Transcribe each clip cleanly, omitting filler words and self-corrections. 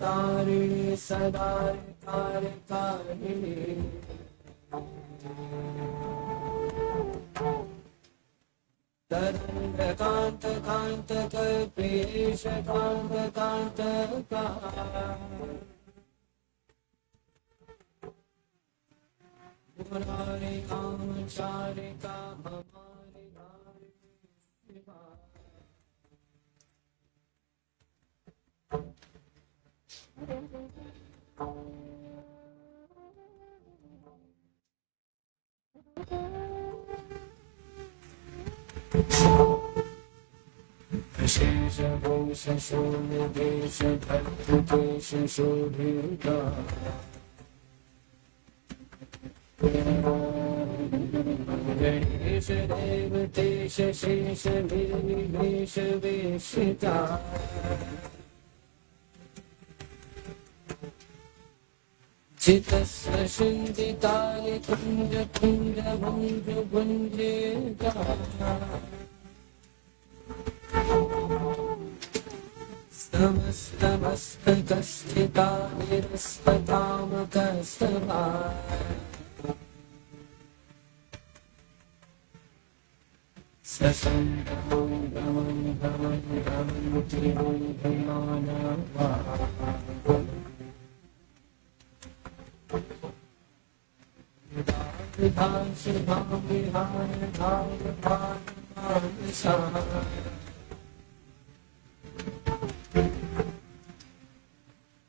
तारिणी सदा कार्यकारिणी तरंग कांत कांत कल्पेश कांत कांत का मुरारी कामचारी का हमारी नारी शिवा शेष भूष शून्य देश भक्त देश शोभिता गणेश देव देश शेष निर्निमेष वेशिता चितस्व शुन्दितानि कुञ्ज कुञ्ज भुञ्ज भुञ्जेता समस्तमस्तकस्थिता निरस्तकामकस्तवा ससंगमं गमं गमं गमन्ति मानवा विधान शुभां विहाय भाव भाव मानसा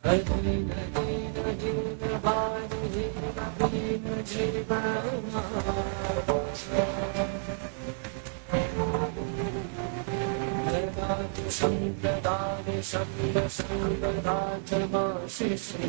अधीन दीन दीन भानि दीन जीवना ददातु संप्रदाय शब्द संप्रदातमाशिषि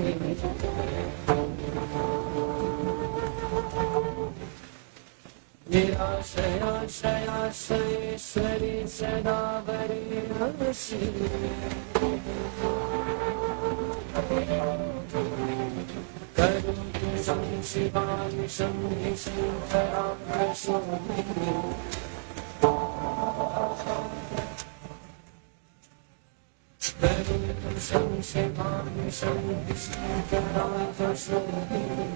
देव निराशयाशयाशयेश्वरी सदा वरे हंसी करोतु शं शिवानि शंहि शङ्कराभ्यशोभिनी करोतु शं शिवानि शंहि शङ्कराभ्यशोभिनी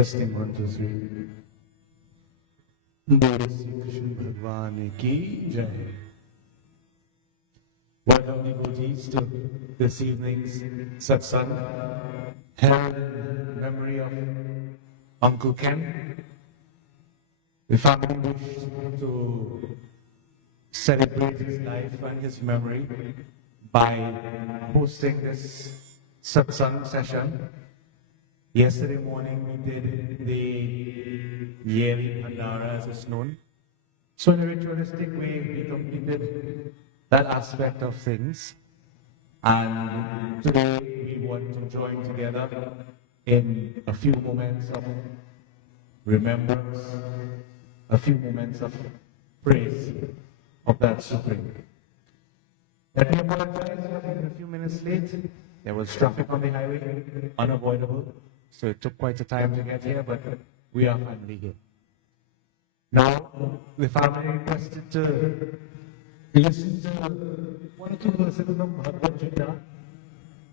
Testing 1, 2, 3. बोलो श्री कृष्ण भगवान की जय. Welcome devotees to this evening's satsang held in memory of Uncle Ken. The family wished to celebrate his life and his memory by hosting this satsang session. Yesterday morning we did the yearly Bhandara as it's known. So in a ritualistic way we completed that aspect of things. And today we want to join together in a few moments of remembrance, a few moments of praise of that Supreme. Let me apologize for being a few minutes late. There was traffic on the highway, unavoidable. So it took quite a time to get here, but we are finally here. Now, the family requested to listen to one or two verses from Bhagavad Gita.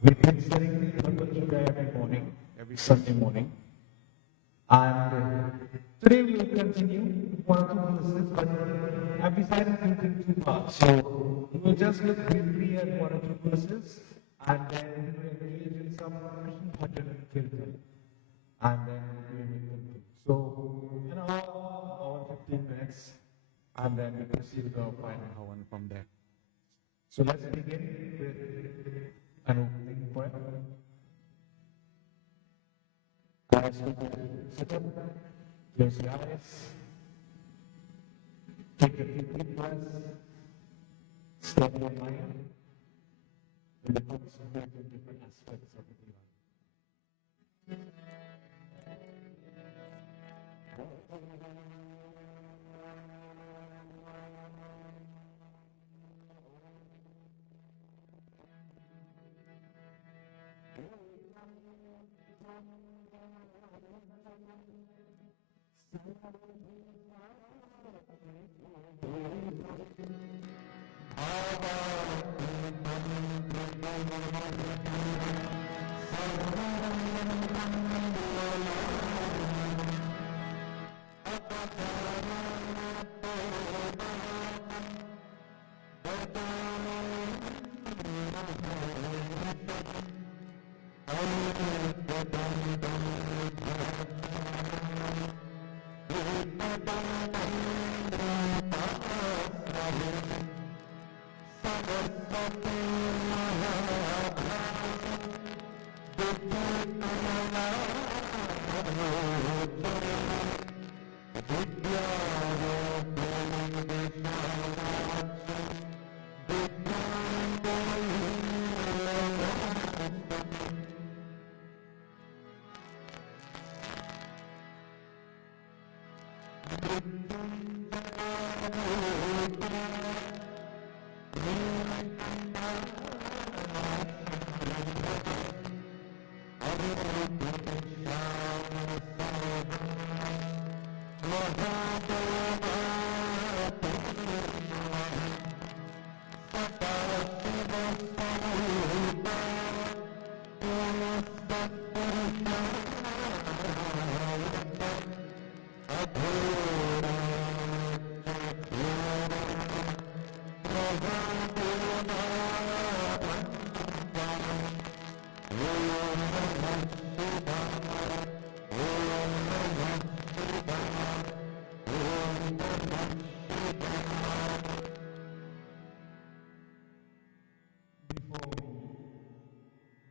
We've been studying Bhagavad Gita every morning, every Sunday morning. And today we will continue one or two verses, but I've decided to do two parts. So we'll just look briefly at one or two verses, and then we will engage in some Krishna bhajan and kirtan. And then we will conclude. So an hour and 15 minutes, and then we proceed to our final havan from there. So let's begin with an opening prayer. ask you to sit up, close your eyes, take a few deep breaths, steady your mind, and concentrate on different aspects of the divine.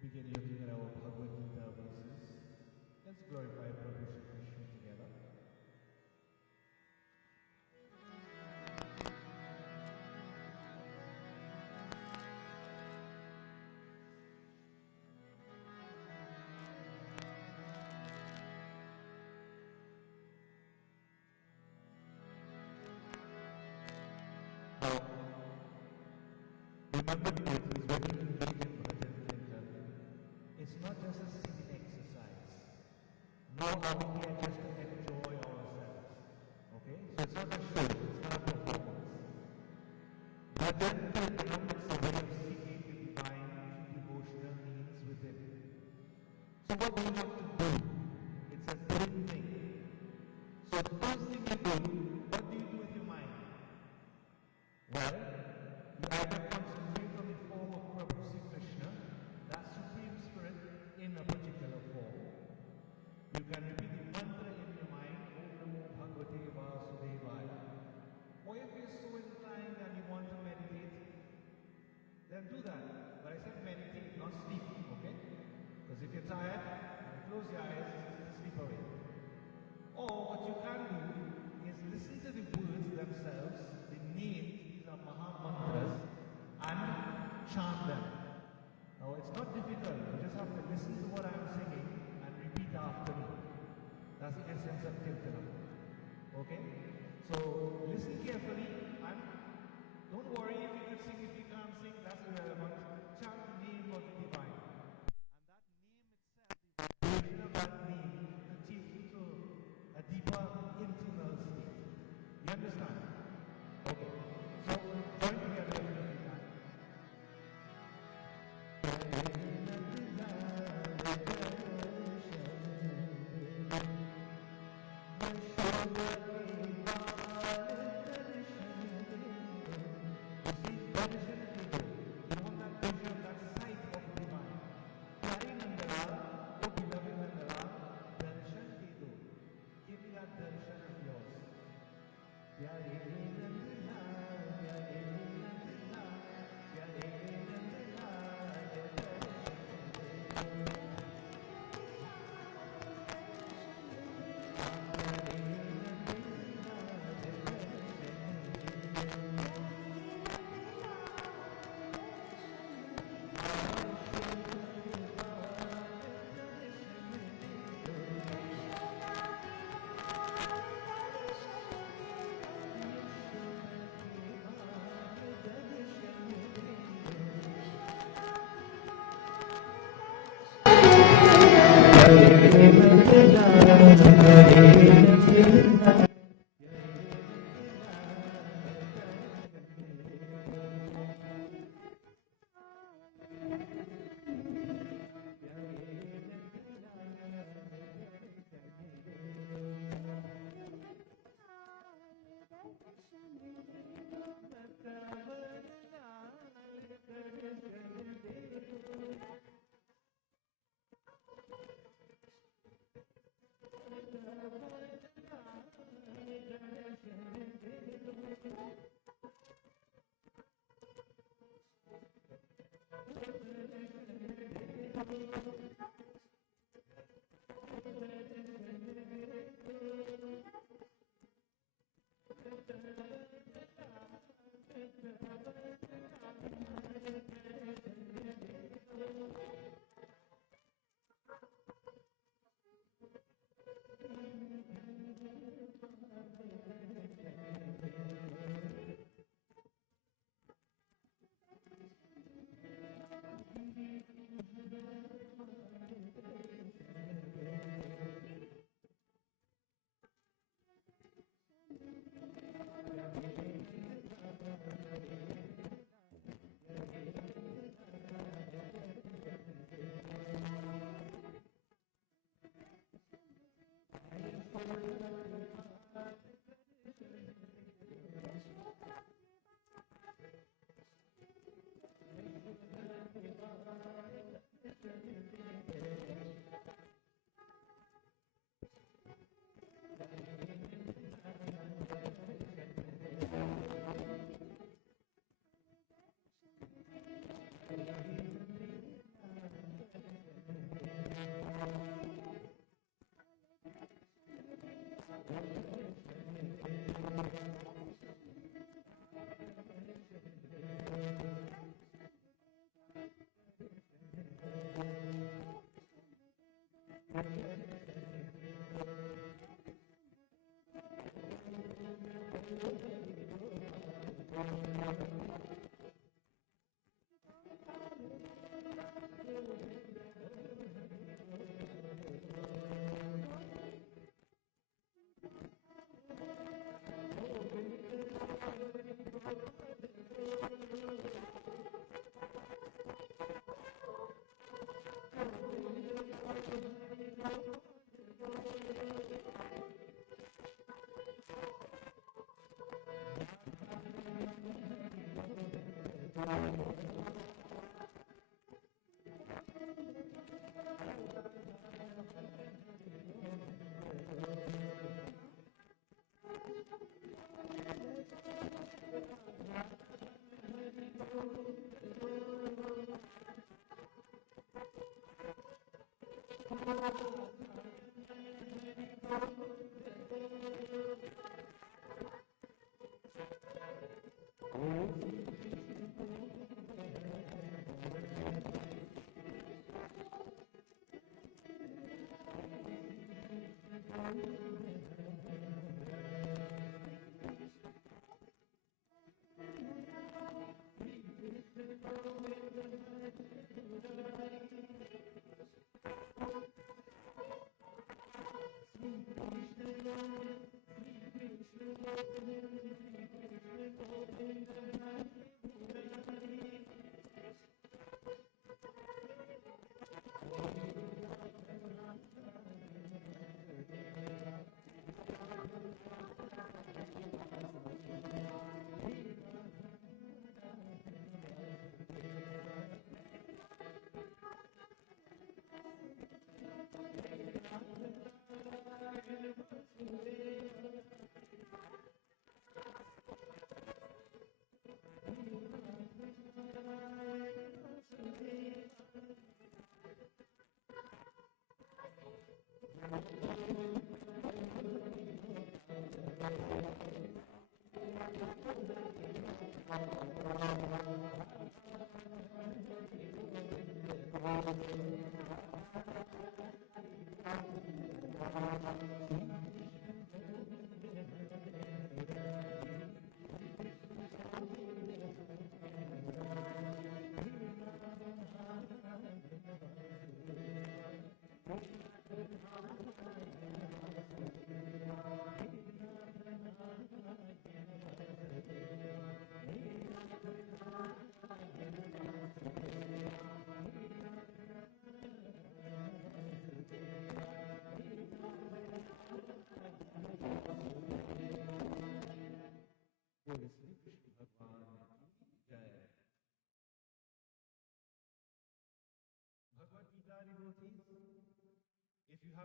Begin looking at our Bhagavad Gita verses. Let's glorify Prabhu Shri Krishna together. Remember this, when we engage in bhajan kirtan, it's not just a singing exercise. Nor are we here just to enjoy ourselves. Okay? So it's not a show, it's not a performance. Bhajan kirtan is a way of seeking the divine devotional needs within. So what do you have to do? It's a doing thing. So the first thing you do, what do you do with your mind? Well, you either concentrate on the form of Prabhu Sri Krishna, that Supreme Spirit in a particular form. You can repeat the mantra in your mind, Om Namo Bhagavate Vasudevaya. Or if you're so inclined and you want to meditate, then do that. But I said meditate, not sleep, okay? Because if you're tired, close your eyes, sleep away. Or what you can do is listen to the words themselves, the names, these are Maha Mantras, and chant them. Now it's not difficult, you just have to listen to what I'm singing and repeat after me. That's the essence of Kirtana. Okay? So listen carefully and don't worry if you can sing, if you can't sing, that's irrelevant. Chant the name of the divine. And that name itself, the vibration of that name will take you to a deeper internal state. You understand? Okay. So join together if you can.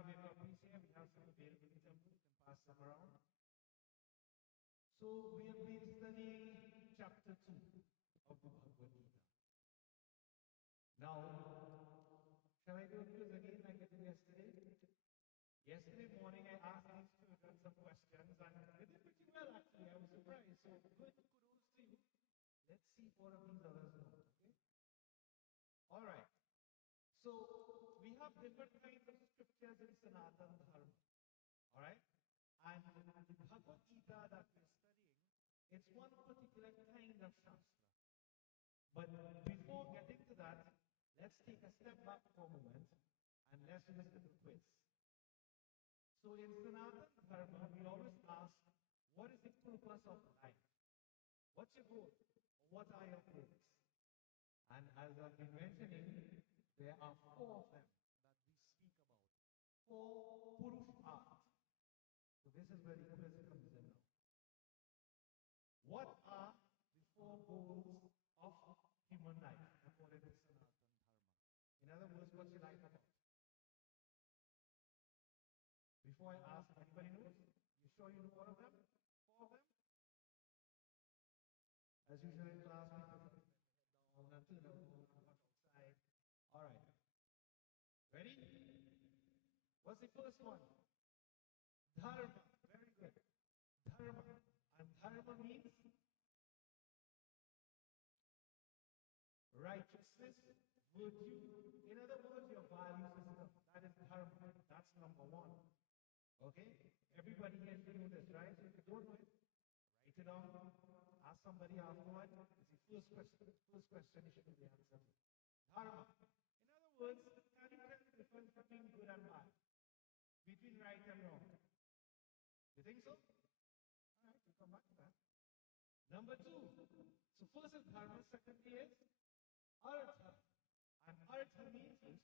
have your copies here. We have some available in temple. You can pass them around. So we have been studying chapter 2 of the Bhagavad Gita. Now, shall I go through this again like I did yesterday? Yesterday morning I asked these children some questions and they did pretty well actually. I was surprised. So good kudos to you. Let's see if all of these others know. Okay? Alright. So we have different kinds of scriptures in Sanatana Dharma. Alright? And the Bhagavad Gita that we're studying, it's one particular kind of Shastra. But before getting to that, let's take a step back for a moment and let's do this little quiz. So in Sanatana Dharma, we always ask, what is the purpose of life? What's your goal? What are your goals? And as I've been mentioning, there are 4 of them that we speak about. 4 Purusharth. So this is where the quiz comes in now. What are the 4 goals of human life according to Sanatana Dharma? In other words, what's your life about? Before I ask, anybody knows? You sure you know all of them? 4 of them? As usual in class, people let their head down and turn around and watch outside. All right. Ready? What's the first one? Dharma. Very good. Dharma. And dharma means righteousness, virtue. In other words, your value system. That is dharma. That's number 1. Okay? Everybody here should know this, right? So if you don't know it, write it down. Ask somebody afterward. It's the first question. First question you should know the answer to. Dharma. In other words, can you tell the difference between good and bad? Between right and wrong? You think so? Alright, we'll come back to that. Number 2. So first is dharma, secondly is artha. And artha means good.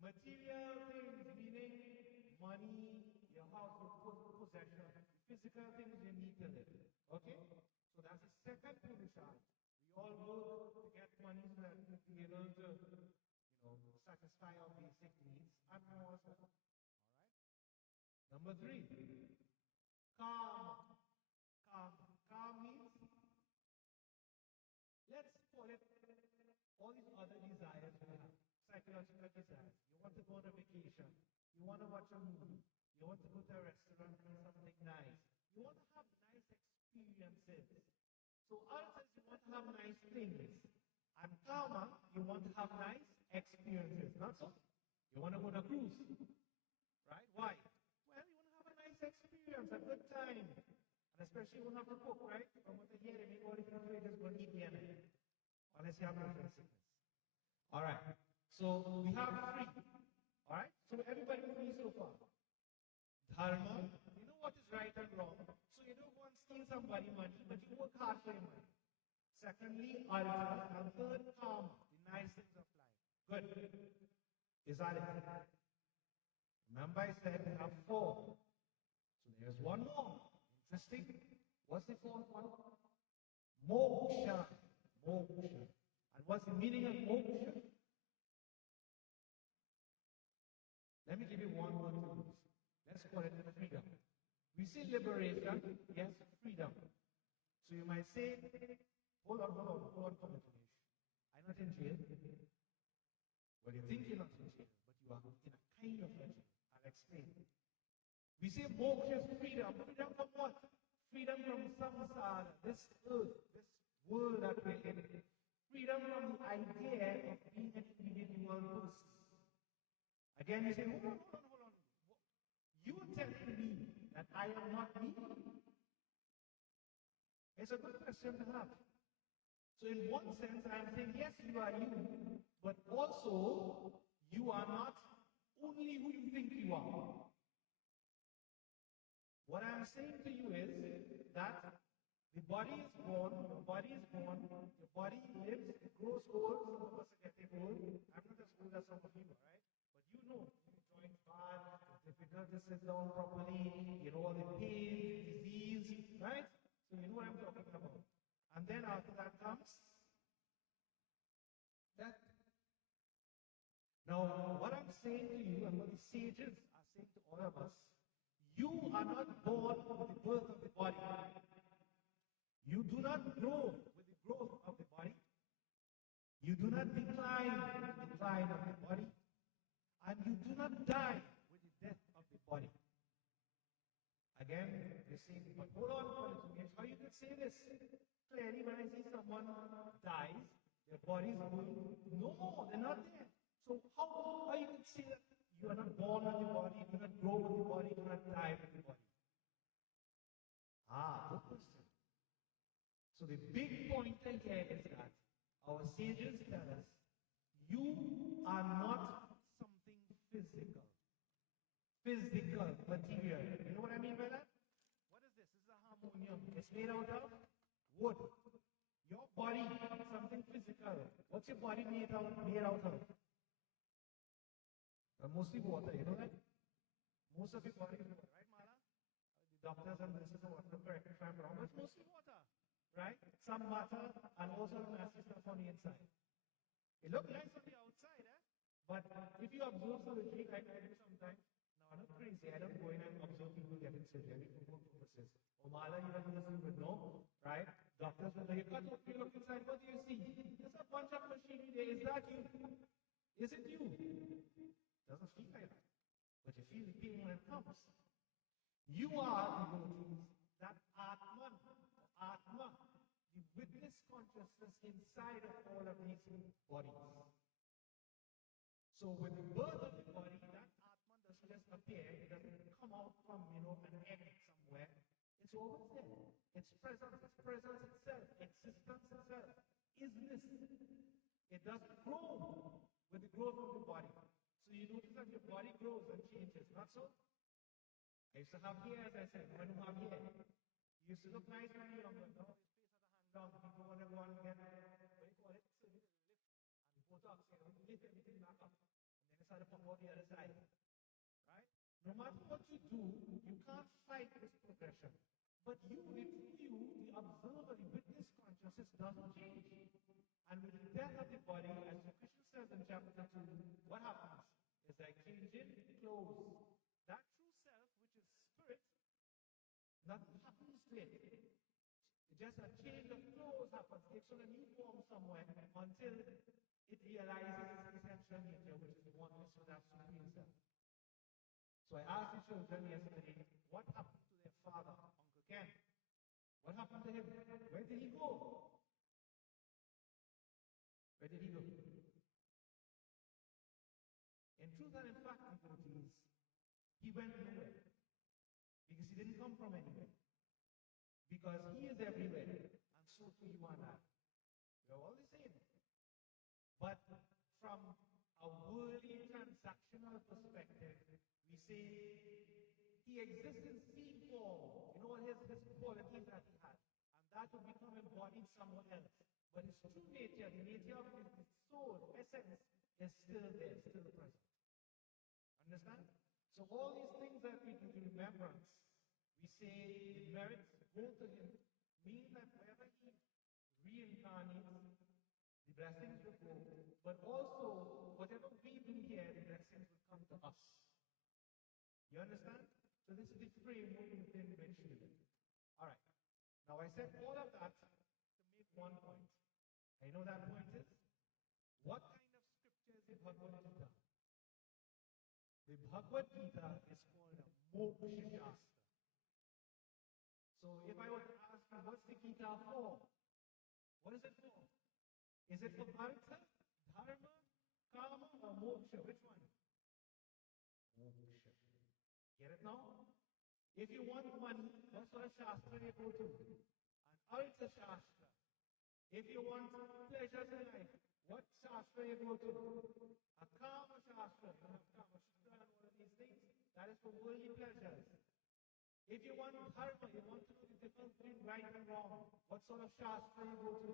Material things, meaning money, your house, your possession, physical things you need to live. Okay? So that's the second Purusharth. We all work to get money so that we'll be able to, satisfy our basic needs and more as well. Alright? Number 3, calm. Calm means, let's call it all these other desires we have. Psychological desires. You want to go on a vacation. You want to watch a movie. You want to go to a restaurant and eat something nice. You want to have nice experiences. So artha is you want to have nice things. And karma, you want to have nice experiences. Not so? You want to go on a cruise. Right? Why? Well, you want to have a nice experience, a good time. And especially you won't have to cook, right? From what I hear, they make all the food just go to eat the end. Unless you have motion sickness. Alright. So we have 3. Alright? So everybody with me so far. Dharma, you know what is right and wrong. So you don't go and steal somebody's money, but you work hard for your money. Secondly, artha, and third, karma, the nice things of life. Good. Is that it? Remember I said we have 4. So there's one more. Interesting. What's the 4th one? Moksha. Moksha. And what's the meaning of moksha? Let me give you one word to use. Let's call it freedom. We say liberation, yes, freedom. So you might say, hold on, come to me. I'm not in jail. Well, you think you're not in jail, but you are in a kind of a jail. I'll explain. We say moksha is freedom. Freedom from what? Freedom from samsara, this earth, this world that we're in. Freedom from the idea of being an individual person. Again, you say, hold on. You are telling me that I am not me? It's a good question to have. So in one sense, I am saying, yes, you are you, but also you are not only who you think you are. What I am saying to you is that the body is born, your body is born, your body lives, it grows old, some of us are getting old. I'm not as old as some of you, right? But you know, your joints bad, it's difficult to sit down properly, you know all the pain, disease, right? So you know what I'm talking about. And then after that comes death. Now, what I'm saying to you and what the sages are saying to all of us, you are not born with the birth of the body. You do not grow with the growth of the body. You do not decline with the decline of the body. And you do not die with the death of the body. Again, they say, but hold on for a little bit. How you could say this? Clearly, when I see someone dies, their body is going, no, they're not there. So how you could say that you are not born with the body, you do not grow with the body, you do not die with the body? Good question. So the big point here is that our sages tell us, you are not something physical. Physical, material. You know what I mean by that? What is this? This is a harmonium. It's made out of wood. Your body is something physical. What's your body made out of? Mostly water, you know that? Most of your body is water, right, Mala? The doctors and nurses are water, correct if I'm wrong, but it's mostly water, right? Some matter and also nasty stuff on the inside. It looks nice on the outside, but if you observe surgery, like I do sometimes, no, I'm not crazy. I don't go in and observe people getting surgery for work purposes. Mala, even listening would know, right? Doctors will say, you look inside, what do you see? There's a bunch of machinery there. Is that you? Is it you? Doesn't feel like that. But you feel the pain when it comes. You are the devotees, that Atma, the witness consciousness inside of all of these bodies. So with the birth of the body, that Atman doesn't just appear, it doesn't come out from, an egg somewhere. It's always there. It's presence itself, existence itself, isness. It doesn't grow with the growth of the body. So you notice that your body grows and changes, not so? I used to have hair, as I said, when you have hair. You used to look nice when you're younger. Now your face has a hang down. People want to go and get, what do you call it? Surgery, lift and Botox, lift everything back up. And then it started to pop out the other side. Right? No matter what you do, you can't fight this progression. But you, the observer, the witness consciousness doesn't change. And with the death of the body, as Krishna says in chapter 2, what happens? Is like changing clothes. That true self, which is spirit, nothing happens to it. Just a change of clothes happens. It takes on a new form somewhere until it realizes its essential nature, which is the oneness with that supreme self. So I asked the children yesterday, what happened to their father, Uncle Ken? What happened to him? Where did he go? Where did he go? In truth and in fact, devotees, he went nowhere. Because he didn't come from anywhere. Because he is everywhere. And so too you and I. We are all the same. But from a worldly transactional perspective, we say he exists in seed form. You know what his qualities that he had. And that would become embodied somewhere else. But his true nature, the nature of his soul, essence, is still there, still present. Understand? So all these things that we do in remembrance, we say the merits go to him, mean that wherever he reincarnates, the blessings will go, but also whatever we do here, the blessings will come to us. You understand? So this is the framework within which we live. All right. Now I said all of that to make one point. I know that point is, what kind of scripture is the Bhagavad Gita? The Bhagavad Gita is called a Moksha Shastra. So if I were to ask you, what's the Gita for? What is it for? Is it for Artha, Dharma, Kama, or Moksha? Which one? Moksha. Get it now? If you want money, what sort of Shastra you go to? An Artha Shastra. If you want pleasures in life, what Shastra you go to? A Kama Shastra. You have Kama Shastra and all of these things. That is for worldly pleasures. If you want Dharma, you want to know the difference between right and wrong, what sort of Shastra you go to?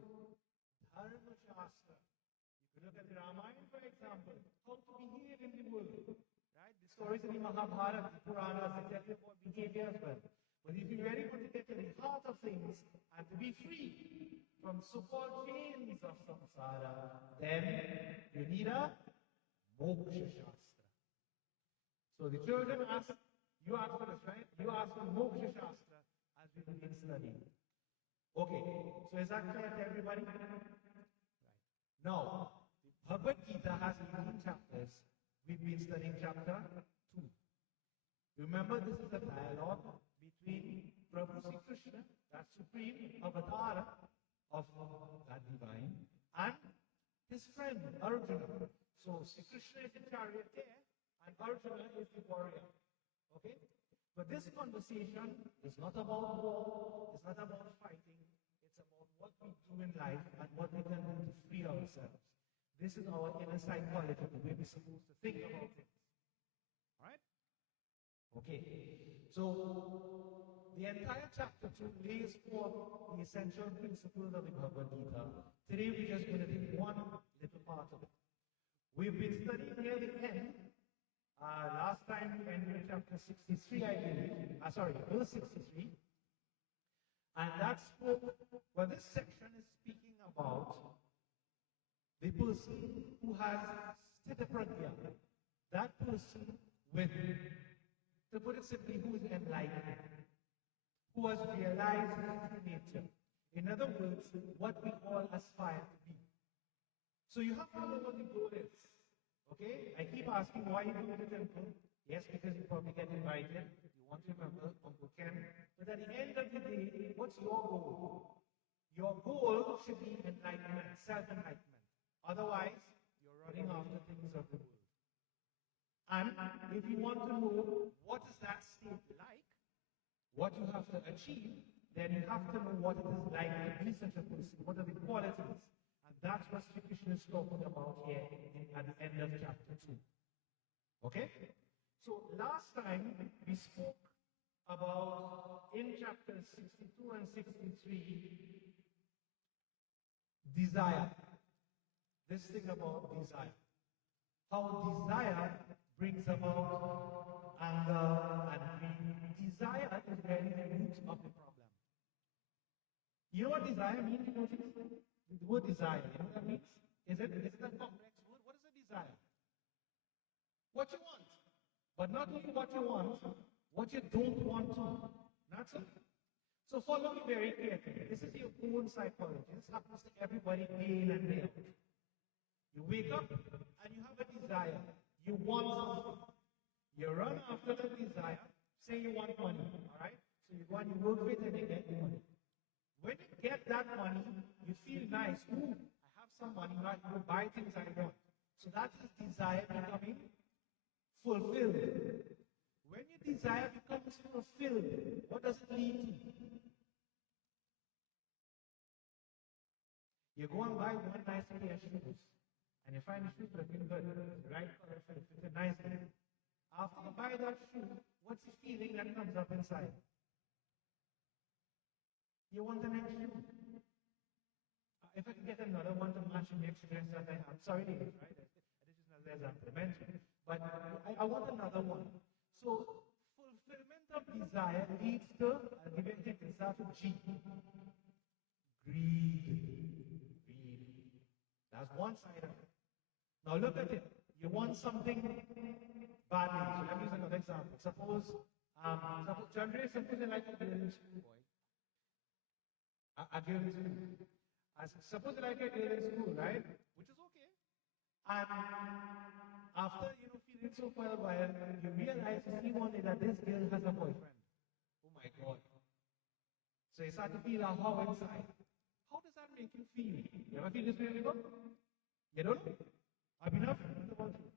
Dharma Shastra. You could look at the Ramayana, for example, how to behave in the world. Right? The stories in the Mahabharata, the Puranas, they tell you about behavior as well. But if you really want to get to the heart of things and to be free from so-called chains of samsara, then you need a Moksha Shastra. So the children ask, you ask for this, right? You ask for Moksha Shastra as we begin studying. Okay, so is that clear to everybody? Right. Now, the Bhagavad Gita has 18 chapters. We've been studying chapter 2. Remember, this is a dialogue between Prabhu Sri Krishna, that supreme avatar of that divine, and his friend Arjuna. So Sri Krishna is the charioteer and Arjuna is the warrior. Okay? But this conversation is not about war, it's not about fighting, it's about what we do in life and what we can do to free ourselves. This is our inner psychology, the way we're supposed to think about things. Alright? Okay. So the entire chapter 2 lays forth the essential principles of the Bhagavad Gita. Today we're just going to take one little part of it. We've been studying near the end. Last time we ended in chapter 63, I believe. Verse 63. And that spoke, well, this section is speaking about the person who has sthita prajna. That person with, to put it simply, who is enlightened, who has realized his true nature. In other words, what we all aspire to be. So you have to know what the goal is. Okay? I keep asking why you go to the temple. Yes, because you probably get invited. You want to remember Uncle Ken. But at the end of the day, what's your goal? Your goal should be enlightenment, self-enlightenment. Otherwise, you're running after things of the world. And if you want to know what is that state like, what you have to achieve, then you have to know what it is like to be such a person. What are the qualities? And that's what Sri Krishna is talking about here at the end of chapter 2. Okay? So last time we spoke about, in chapters 62 and 63, desire. This thing about desire. How desire brings about anger and greed. Desire is really the root of the problem. You know what desire means? You notice? The word desire, you know what that means? Is it a complex word? What is a desire? What you want. But not only what you want, what you don't want to. That's it. So follow me very carefully. This is your own psychology. This happens to everybody day in and day out. You wake up and you have a desire. You want something. You run after that desire. Say you want money, all right? So you go and you work for it and you get the money. When you get that money, you feel nice. Ooh, I have some money, now I can go buy things I want. So that is desire becoming fulfilled. When your desire becomes fulfilled, what does it lead to? You go and buy one nice pair of shoes, and you find the shoes looking good, the right color fit a nice fit. After you buy that shoe, what's the feeling that comes up inside? You want the next shoe. If I can get another one to match the next dress that I have. Sorry, ladies, right? This is another example. But I want another one. So, fulfillment of desire leads to, I'll give you a hint, it starts with G. Greed. Greed. That's one side of it. Now look at it. You want something badly. So let me use another example. Suppose Chandra, suppose you like a girl in school, boy. A girl in school. Suppose you like a girl in school, right? Which is okay. And after feeling so for a while, you realize you see one day that this girl has a boyfriend. Oh my God. So you start to feel a how inside. How does that make you feel? You ever feel this way before? You don't? I've been up. What about you?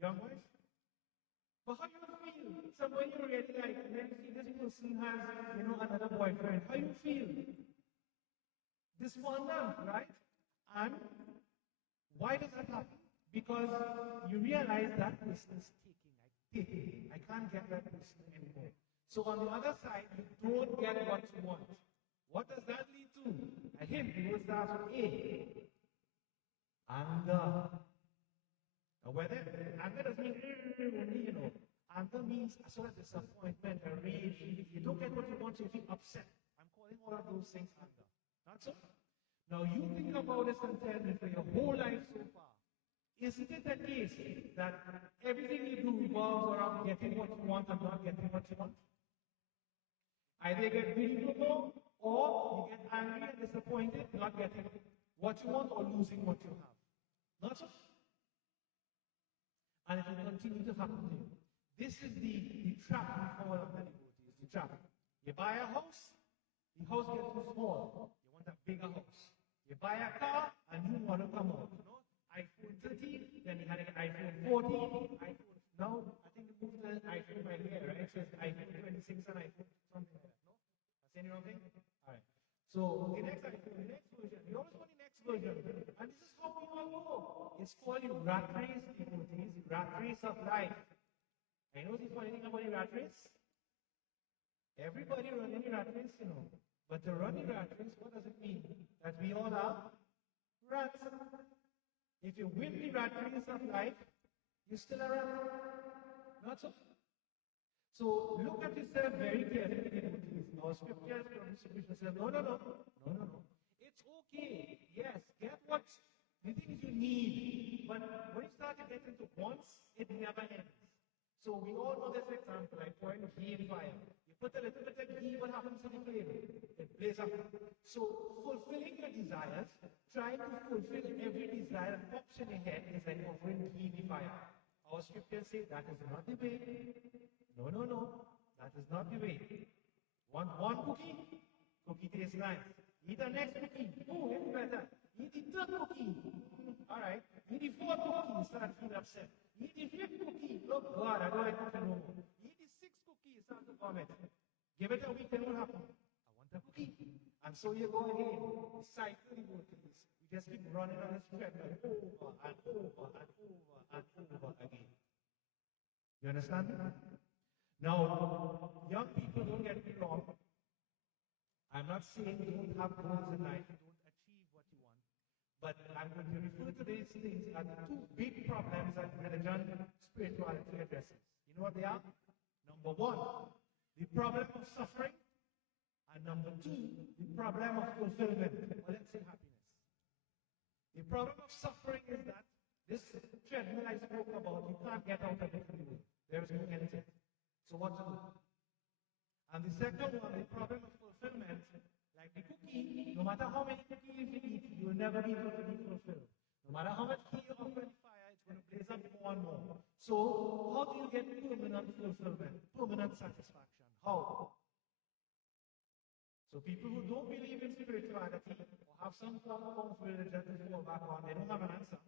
Young boys? But how you feel? Someone you really like, and then you see this person has, another boyfriend. How you feel? Despondent, right? And why does that happen? Because you realize that person is taking. I can't get that person anymore. So on the other side, you don't get what you want. What does that lead to? A hint, it will start with A. Anger. Now whether anger doesn't mean only, anger means a sort of disappointment, a rage. If you don't get what you want, you feel upset. I'm calling all of those things anger. Not so? Now you think about this and tell me for your whole life so far. Isn't it the case that everything you do revolves around getting what you want and not getting what you want? Either you get miserable or you get angry and disappointed not getting what you want or losing what you have. Not so? And it will continue to happen to you. This is the trap we fall under, devotees. The trap. You buy a house, the house gets too small. You want a bigger house. You buy a car, a new model come out. You know, iPhone 13, then you had an iPhone 14, iPhone. Now I think you moved the iPhone by here, right? It says iPhone 26 and iPhone something like that. No, I saying the wrong thing. All right. So the next iPhone, the next version. You always want the next version, and this is how we all go. It's called the rat race, devotees. The rat race of life. I know the funny thing about the rat race. Everybody running the rat race, you know. But to run the rat race, what does it mean? That we all are rats. If you win the rat race of life, you're still a rat. Not so? So look at yourself very carefully, devotees. Our scriptures from Krishna says, no. It's okay. Yes, get what the things you need. But when you start to get into wants, it never ends. So we all know this example, like pouring ghee in fire. You put a little bit of ghee, what happens to the flame? It blazes up. So fulfilling your desires, trying to fulfill every desire that pops in your head is like offering ghee in the fire. Our scriptures say that is not the way. No. That is not the way. Want one cookie? Cookie tastes nice. Eat the next cookie. Oh, it's better. Eat the third cookie. All right. Eat the fourth cookie. Start feeling upset. Eat the fifth cookie. Oh God, I don't like cookie no more. Eat the sixth cookie. Start to vomit. Give it a week and what happens? I want a cookie. And so you go again. The cycle devotees. We just keep running on this treadmill over and over and over and over again. You understand? Now, young people, don't get me wrong. I'm not saying don't have goals in life, don't achieve what you want. But I'm going to refer to these things as the two big problems that religion, spirituality addresses. You know what they are? Number one, the problem of suffering. And number two, the problem of fulfillment. Or let's say happiness. The problem of suffering is that this treadmill I spoke about, you can't get out of it anymore. There is no end to it. So what to do? And the second one, the problem of fulfillment, like the cookie, no matter how many cookies you eat, you will never be able to be fulfilled. No matter how much heat you offer in the fire, it's going to blaze up more and more. So how do you get permanent fulfillment, permanent satisfaction? How? So people who don't believe in spirituality or have some form of religion to fall back on, they don't have an answer.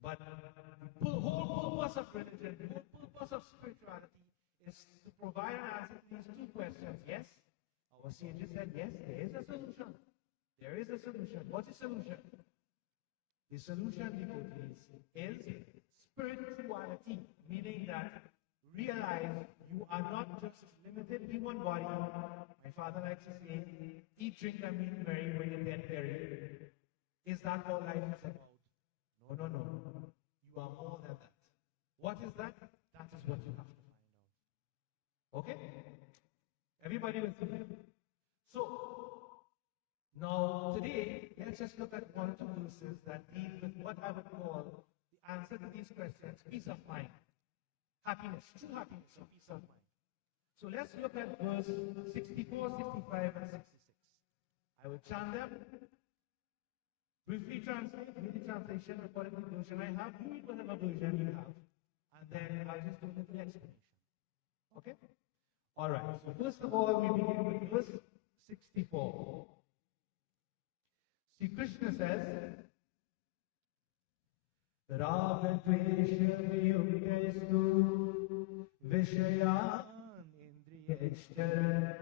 But the whole purpose of religion, the whole purpose of spirituality is to provide an answer to these two questions. Yes, our sages said, yes, there is a solution. There is a solution. What's the solution? The solution, devotees, is spirituality, meaning that realize you are not just limited in one body. My father likes to say, eat, drink, and be merry when you're dead buried. Is that all life is about? No. You are more than that. What is that? That is what you have to find out. Okay? Everybody with me? So, now today, let's just look at one or two verses that deal with what I would call the answer to these questions, peace of mind. Happiness, true happiness or peace of mind. So let's look at verse 64, 65, and 66. I will chant them. Briefly translate, read the translation according to the version I have. You read whatever version you have. And then I'll just go into the explanation. Okay? Alright, so first of all, we begin with verse 64. Sri Krishna says, Ragadvesha-viyuktestu vishayan indriyeshchar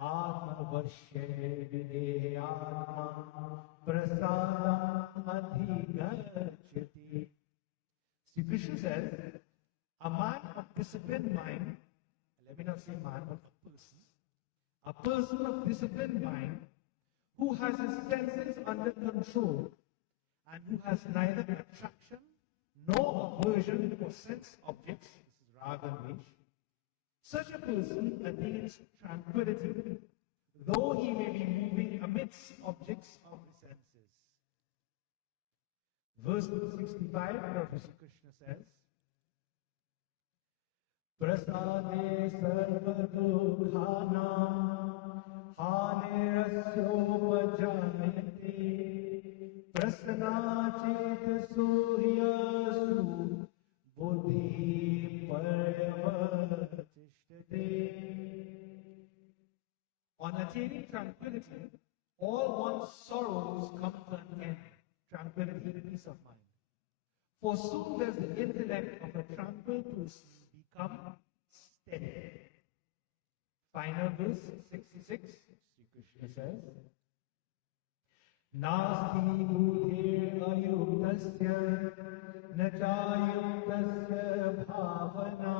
atma-vashye videyatma prasadam adhigachati. Sri Krishna says, a man of disciplined mind, let me not say man, but a person of disciplined mind who has his senses under control and who has neither attraction nor aversion for sense objects, this is raga and vesh, such a person attains tranquility, though he may be moving amidst objects of the senses. Verse 65, Lord Sri Krishna says, Prasade sarvadukhanam hanirasyopajanayate prasannacheta suryasu buddhi paryavatishtate. On attaining tranquility, all one's sorrows come to an end. Tranquility, peace of mind. For soon does the intellect of a tranquil person become steady. Final verse 66, Sri Krishna says, Nasti buddhir ayuktasya nachayuktasya bhavana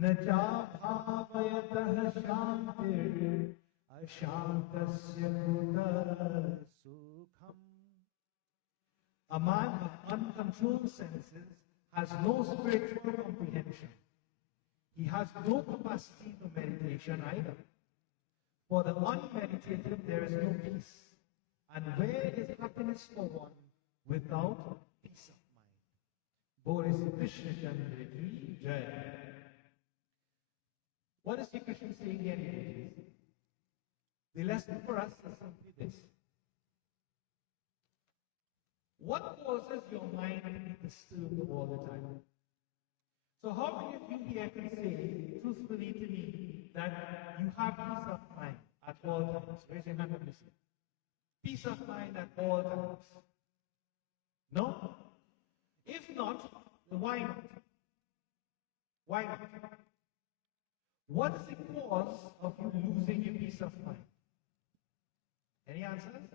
nacha bhavayatah shantir ashantasya kuta sukham. A man of uncontrolled senses has no spiritual comprehension. He has no capacity for meditation either. For the unmeditative, there is no peace. And where is happiness for one without peace of mind? Bole Sri Krishna Chandra Ki Jai. What is Sri Krishna saying here, devotees? The lesson for us is simply this. What causes your mind to be disturbed all the time? So how many of you here can say truthfully to me that you have peace of mind at all times? Raise your hand and listen. Peace of mind at all times. No? If not, then why not? Why not? What is the cause of you losing your peace of mind? Any answers?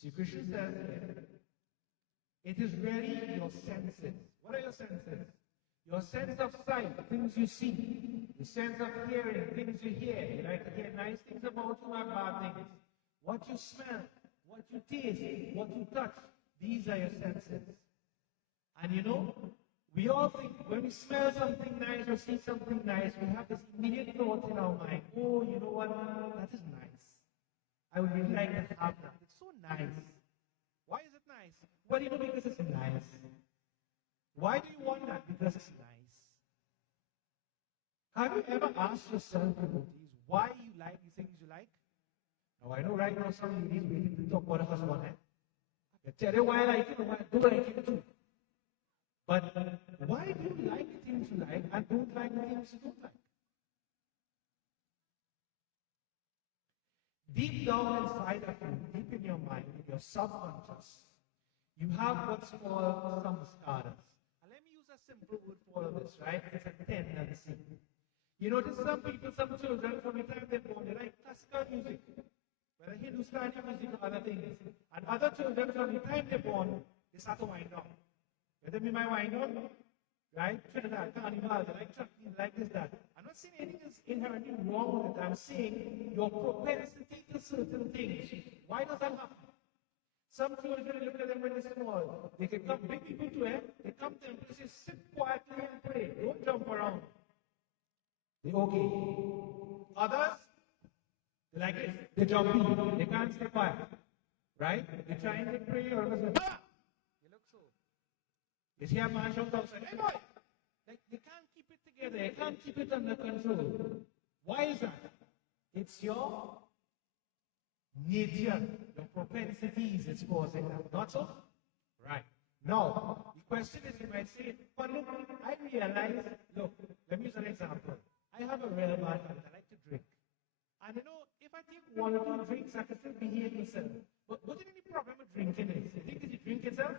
Sri Krishna says it is really your senses. What are your senses? Your sense of sight, things you see. The sense of hearing, things you hear. You like to hear nice things about you or bad things. What you smell, what you taste, what you touch. These are your senses. And you know, we all think when we smell something nice or see something nice, we have this immediate thought in our mind. Oh, you know what? That is nice. I would really like to have that. It's so nice. Why is it nice? Well, you know, because it's nice. Why do you want that? Because it's nice. Have you ever asked yourself, devotees, why you like the things you like? Now, I know right now some ladies waiting to talk about a husband. I can tell you why I like it and why I don't like it too. But why do you like the things you like and don't like the things you don't like? Deep down inside of you, deep in your mind, in your subconscious, you have what's called samskaras. And let me use a simple word for all of this, right? It's a tendency. You notice some people, some children, from the time they're born, they like classical music, whether Hindustani music or other things. And other children, from the time they're born, they start to wind up. Whether me my wind up, right? Trinidad, Carnival, they like Shakti, they like this, that. I'm not saying anything is inherently wrong with it. I'm saying your propensity to certain things. Why does that happen? Some children, look at them when they're small. They can come, big people to it, they come to them and say, sit quietly and pray. Don't jump around. They're okay. Others, they like this. They jump in. They can't stay quiet. Right? They try and they pray or they say, ah! They look so. You see a man shout outside, hey boy! Like, they can't keep it together. They can't keep it under control. Why is that? It's your nature, your propensities is causing that. Not so? Right. Now, the question is, you might say, but look, I realize, look, let me use an example. I have a real bad habit. I like to drink. And you know, if I take 1 or 2 drinks, I can still behave myself. But what do you think the problem with drinking is? You think it's the drink itself?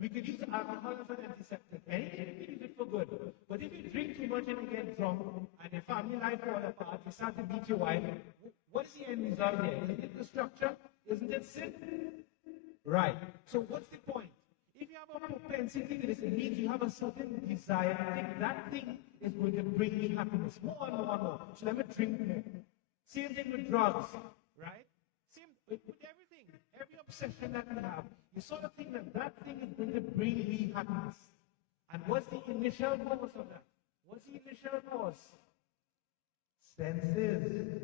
We could use alcohol as an antiseptic. Anything, we can use it for good. But if you drink too much and you get drunk, and your family life falls apart, you start to beat your wife, what is the end result here? Isn't it destruction? Isn't it sin? Right. So what's the point? If you have a propensity to this, it means you have a certain desire to think that thing is going to bring me happiness. More and more and more. So let me drink more. Same thing with drugs, right? Same with everything. Every obsession that we have, you sort of think that that thing is going to bring me happiness. And what's the initial cause of that? What's the initial cause? Senses.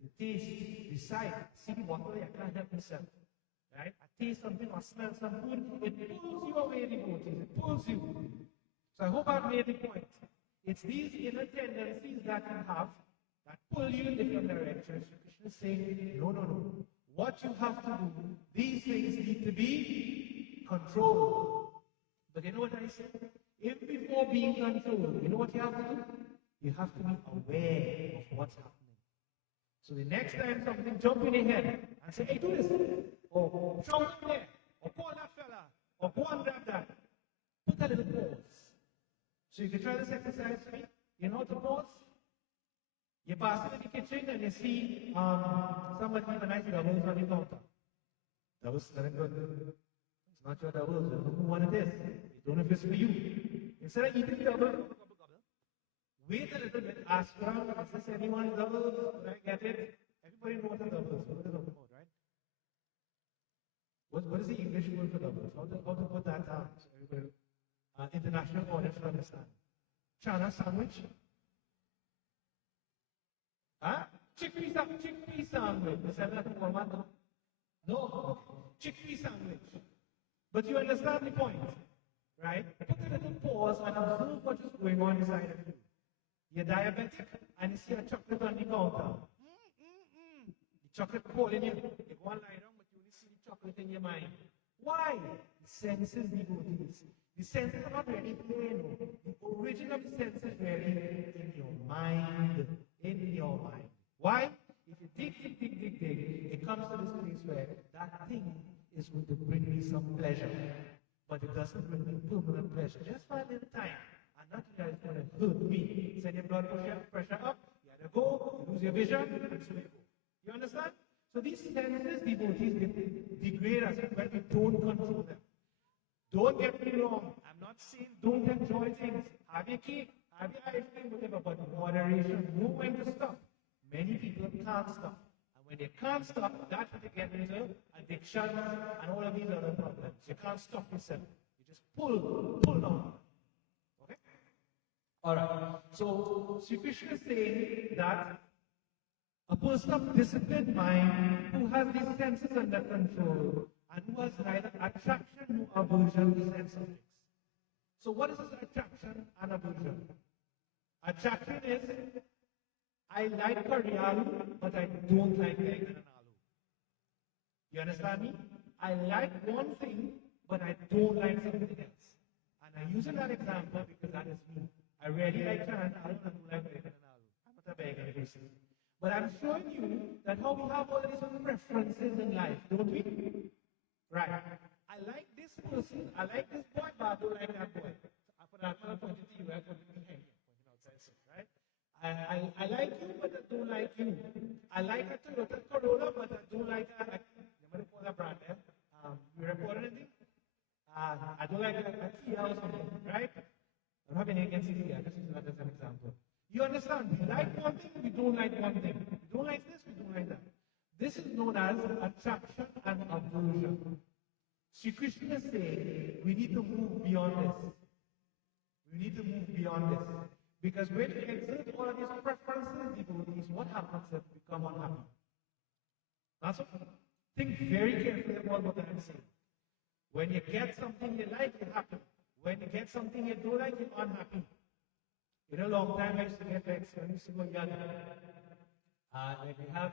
The taste, the sight. See the bottle, I can't help myself. right? I taste something or smell some food, it pulls you away, devotees. It pulls you. So I hope I've made the point. It's these inner tendencies that you have that pull you in different directions. Krishna is saying, no, no, no. What you have to do, these things need to be controlled. But you know what I said? If before being controlled, you know what you have to do? You have to be aware of what's happening. So the next time something jump in your head and say, hey, do this, or throw it there, or call that fella, or go and grab that, put a little pause. So you can try this exercise with me. You know how to pause? You pass it in the kitchen and you see somebody with a nice doubles on the counter. Doubles smelling good. It's not your doubles, you don't know who one it is. You don't know if it's for you. Instead of eating double, wait a little bit, ask around, is this anyone's doubles? Could I get it? Everybody knows what a double is. What is a double, right? What is the English word for doubles? How to put that down so everybody, international audience will understand. Chana sandwich? Huh? Chickpea sandwich. Is that what? No. Chickpea sandwich. But you understand the point, right? Put a little pause and observe what is going on inside of you. You're diabetic and you see a chocolate on the counter. The chocolate calling you. You go and lie down, but you only see the chocolate in your mind. Why? The senses, devotees. The senses are not really here, no. The origin of the senses is really in your mind. In your mind. Why? If you dig, it comes to this place where that thing is going to bring me some pleasure. But it doesn't bring me permanent pleasure. Just for a little time. And that thing is going to hurt me. Send your blood pressure up, you have to go, you lose your vision, and so you go. You understand? So these senses, devotees, degrade us when we don't control them. Don't get me wrong. I'm not saying don't enjoy things. Have your cake, have your ice cream, whatever, but moderation. Know when to stop. Many people can't stop. And when they can't stop, that's when they get into addiction and all of these other problems. You can't stop yourself. You just pull down. Okay? Alright. So Sri Krishna is saying that a person of disciplined mind who has these senses under control and who has neither attraction nor aversion to sense of things. So what is this attraction and aversion? Attraction is, I like curry aloo, but I don't like egg and aloo. You understand me? I like one thing, but I don't like something else. And I'm using that example because that is me. I really like curry aloo, and I don't like egg and aloo. I'm not a vegan person. But I'm showing you that how we have all these preferences in life, don't we? Right. I like this person, I like this boy, but I don't like that boy. So I'm going to point it to you, I'm going to be here, pointing outside, so, right? I like you, but I don't like you. I like a Toyota Corolla, but I don't like a, you might call that brand, eh? You record anything? I don't like a Kia or something, right? I don't have any against Kia, just use that as an example. You understand? We like one thing, we don't like one thing. We don't like this, we don't like that. This is known as attraction and aversion. Sri Krishna is saying we need to move beyond this. We need to move beyond this. Because when you exert all of these preferences, devotees, what happens if we become unhappy? Now, so think very carefully about what I'm saying. When you get something you like, you're happy. When you get something you don't like, you're unhappy. In a long time, I used to get vexed. I used to go young. Like we have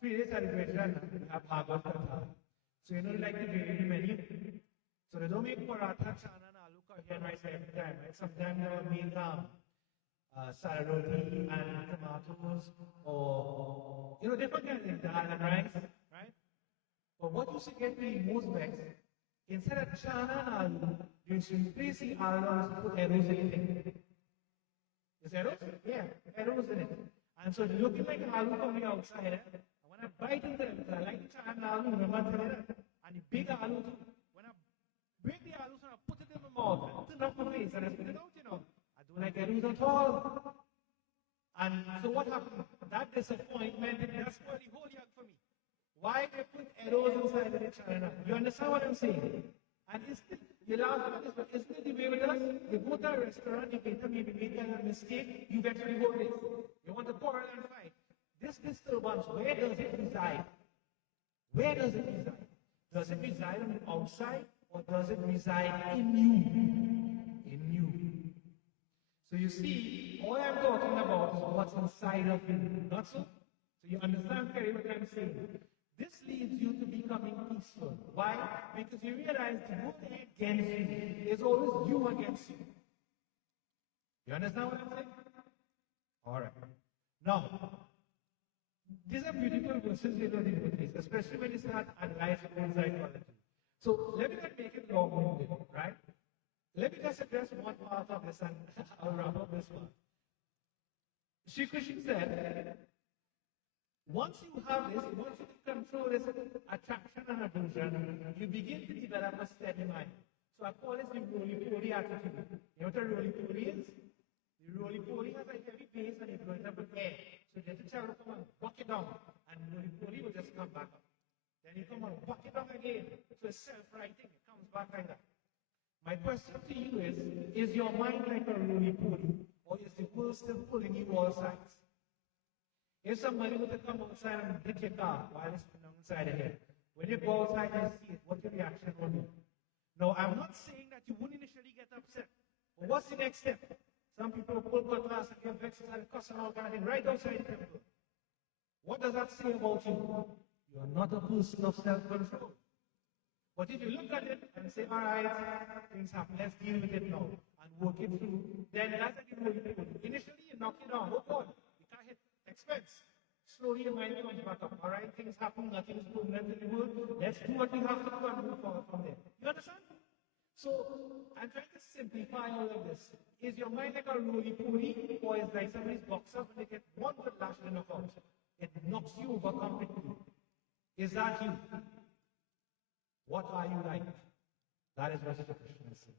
3 days celebration, we have Bhagavad Gita. So you know, like the very menu. So they don't make paratha, chana, and aloo curry and rice every time, right? Sometimes they will make salad roti and tomatoes, or you know, different kinds of things, dal and rice, right? But what you should get the most vexed, instead of chana and aloo, you should replace the aloo and put arrows in it. Is arrows? Yeah, arrows in it. And so it's looking like aloo from the outside. And when I bite into it, I like the chana and aloo, remember telling that? And the big aloo too. When I break the aloo and I put it in my mouth, I put it up my face and I spit it out, you know. I don't like arrows at all. And so what happened? That disappointment, that spoiled the whole yard for me. Why they put arrows inside of the chana? You understand what I'm saying? And you laugh at this, but isn't it the way with us? You go to a restaurant, you waiter maybe made a mistake, you eventually go this. You want to quarrel and fight. This disturbance, where does it reside? Where does it reside? Does it reside on the outside or does it reside in you? In you. So you see, all I'm talking about is what's inside of you, not so? So you understand clearly what I'm saying? This leads you to becoming peaceful. Why? Because you realize the whole against you is always you against you. You understand what I'm saying? All right. Now, these are beautiful verses in the devotees, especially when you start analyzing psychology. So let me not make it long-winded, right? Let me just address one part of this and I'll wrap up this one. Shri Krishna said, once you have this, once you control this attraction and aversion, you begin to develop a steady mind. So I call this the roly-poly attitude. You know what a roly-poly is? The roly-poly has a heavy base and it goes up with air. So there's a child come and buck it down, and roly-poly will just come back up. Then you come and buck it down again. So it's self-righting, it comes back like that. My question to you is your mind like a roly-poly, or is the world still pulling you all sides? If somebody were to come outside and hit your car while it's inside of here, when you go outside and see it, what your reaction will be? No, I'm not saying that you wouldn't initially get upset. But what's the next step? Some people pull cutlass and get vexed and cuss and all kind of thing right outside the temple. What does that say about you? You are not a person of self-control. But if you look at it and say, all right, things happen, let's deal with it now and work it through, then that's a good way. Initially, you knock it down. Oh God, we can't hit expense. Slowly your mind comes back up. All right, things happen, nothing is permanent in the world. Let's do what we have to do and move forward from there. You understand? So I'm trying to simplify all of this. Is your mind like a roly-poly, or is like somebody's boxers when they get one good lash in a knockout? It knocks you over completely. Is that you? What are you like? That is what the Krishna is saying.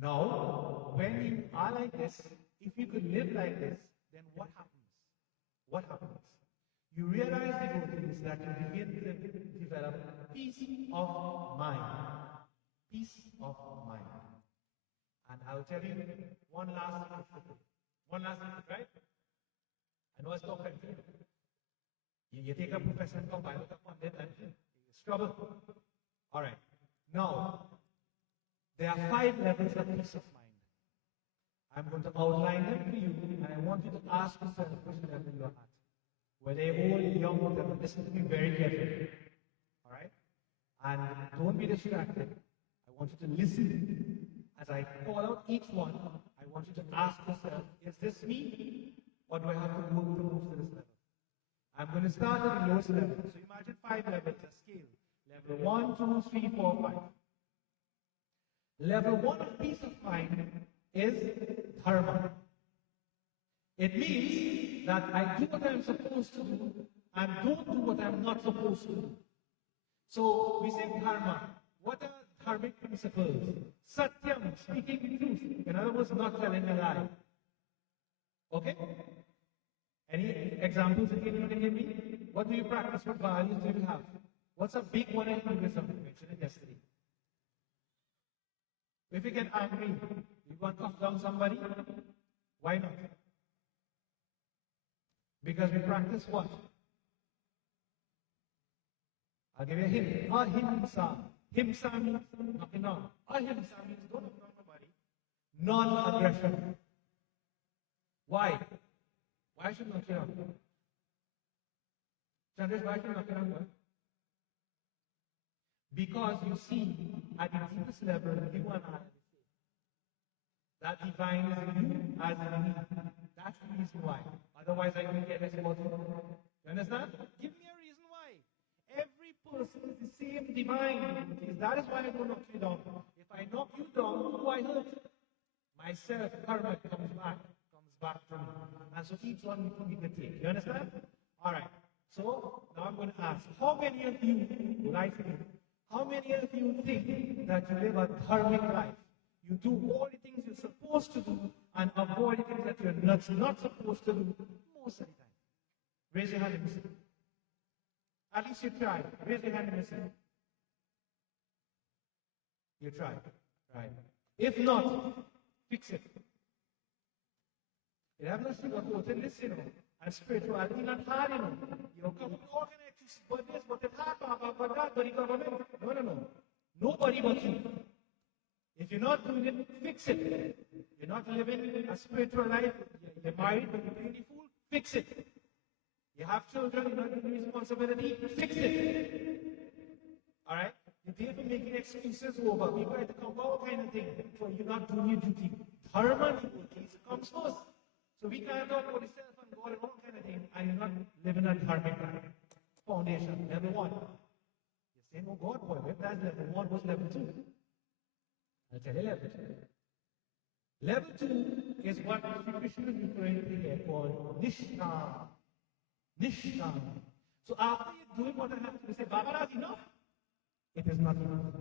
Now, when you are like this, if you could live like this, then what happens? What happens? You realize, devotees, that you begin to develop peace of mind. Peace of mind. And I'll tell you one last thing. One last thing, right? I know it's talking to you. You take a professor and combine with a pundit and it's trouble. All right. Now, there are 5 levels of peace of mind. I'm going to outline them for you, and I want you to ask yourself which level you're at. Whether you're old, young, whatever, listen to me very carefully. All right? And don't be distracted. I want you to listen. As I call out each one, I want you to ask yourself, is this me? Or do I have to work to move to this level? I'm going to start at the lowest level. So imagine 5 levels, a scale. Level 1, 2, 3, 4, 5. Level 1 of peace of mind is dharma. It means that I do what I'm supposed to do and don't do what I'm not supposed to do. So we say dharma. What are dharmic principles? Satyam, speaking the truth. In other words, not telling a lie. Okay? Any examples that you can give me? What do you practice? What values do you have? What's a big one in Hinduism? I mentioned it yesterday. If you get angry, you want to cuff down somebody, why not? Because we practice what? I'll give you a hint. Ahimsa. Himsa means knocking down. Ahimsa means don't knock down nobody. Non-aggression. Why? Why should knock you down? Chandresh, why should knock you down? Because you see, at the deepest level, you and I are the same. That divine is in you as in me. That's the reason why. Otherwise, I don't get this about you. You understand? Give me a reason why. Every person is the same divine. That is why I don't knock you down. If I knock you down, who do I hurt? Myself, karma comes back to me. And so each one we can take. You understand? All right. So now I'm going to ask, how many of you would I think? How many of you think that you live a dharmic life? You do all the things you're supposed to do and avoid the things that you're not supposed to do most of the time. Raise your hand and listen. At least you try. Raise your hand and listen. You try. Right. If not, fix it. You have not seen what in this, And spirituality not hard, you know. You know, come all kind of excuses, but this, but that, but that, but the government. No. Nobody but you. If you're not doing it, fix it. You're not living a spiritual life, you're married, but you're playing the fool, fix it. You have children, you're not doing responsibility, fix it. Alright? You're there for making excuses over. People have to come all kind of thing for you not doing your duty. Dharma comes first. So we can't talk about yourself and God and all kind of thing, and you're not living a dharmic life. Foundation, level 1. You're saying, oh God, boy, if that's level 1, what's level 2? I'll tell you level 2. Level 2 is what Krishna is referring to here called Nishtha. Nishtha. So after you're doing what I have to do, say, Baba, that's enough. It is not enough.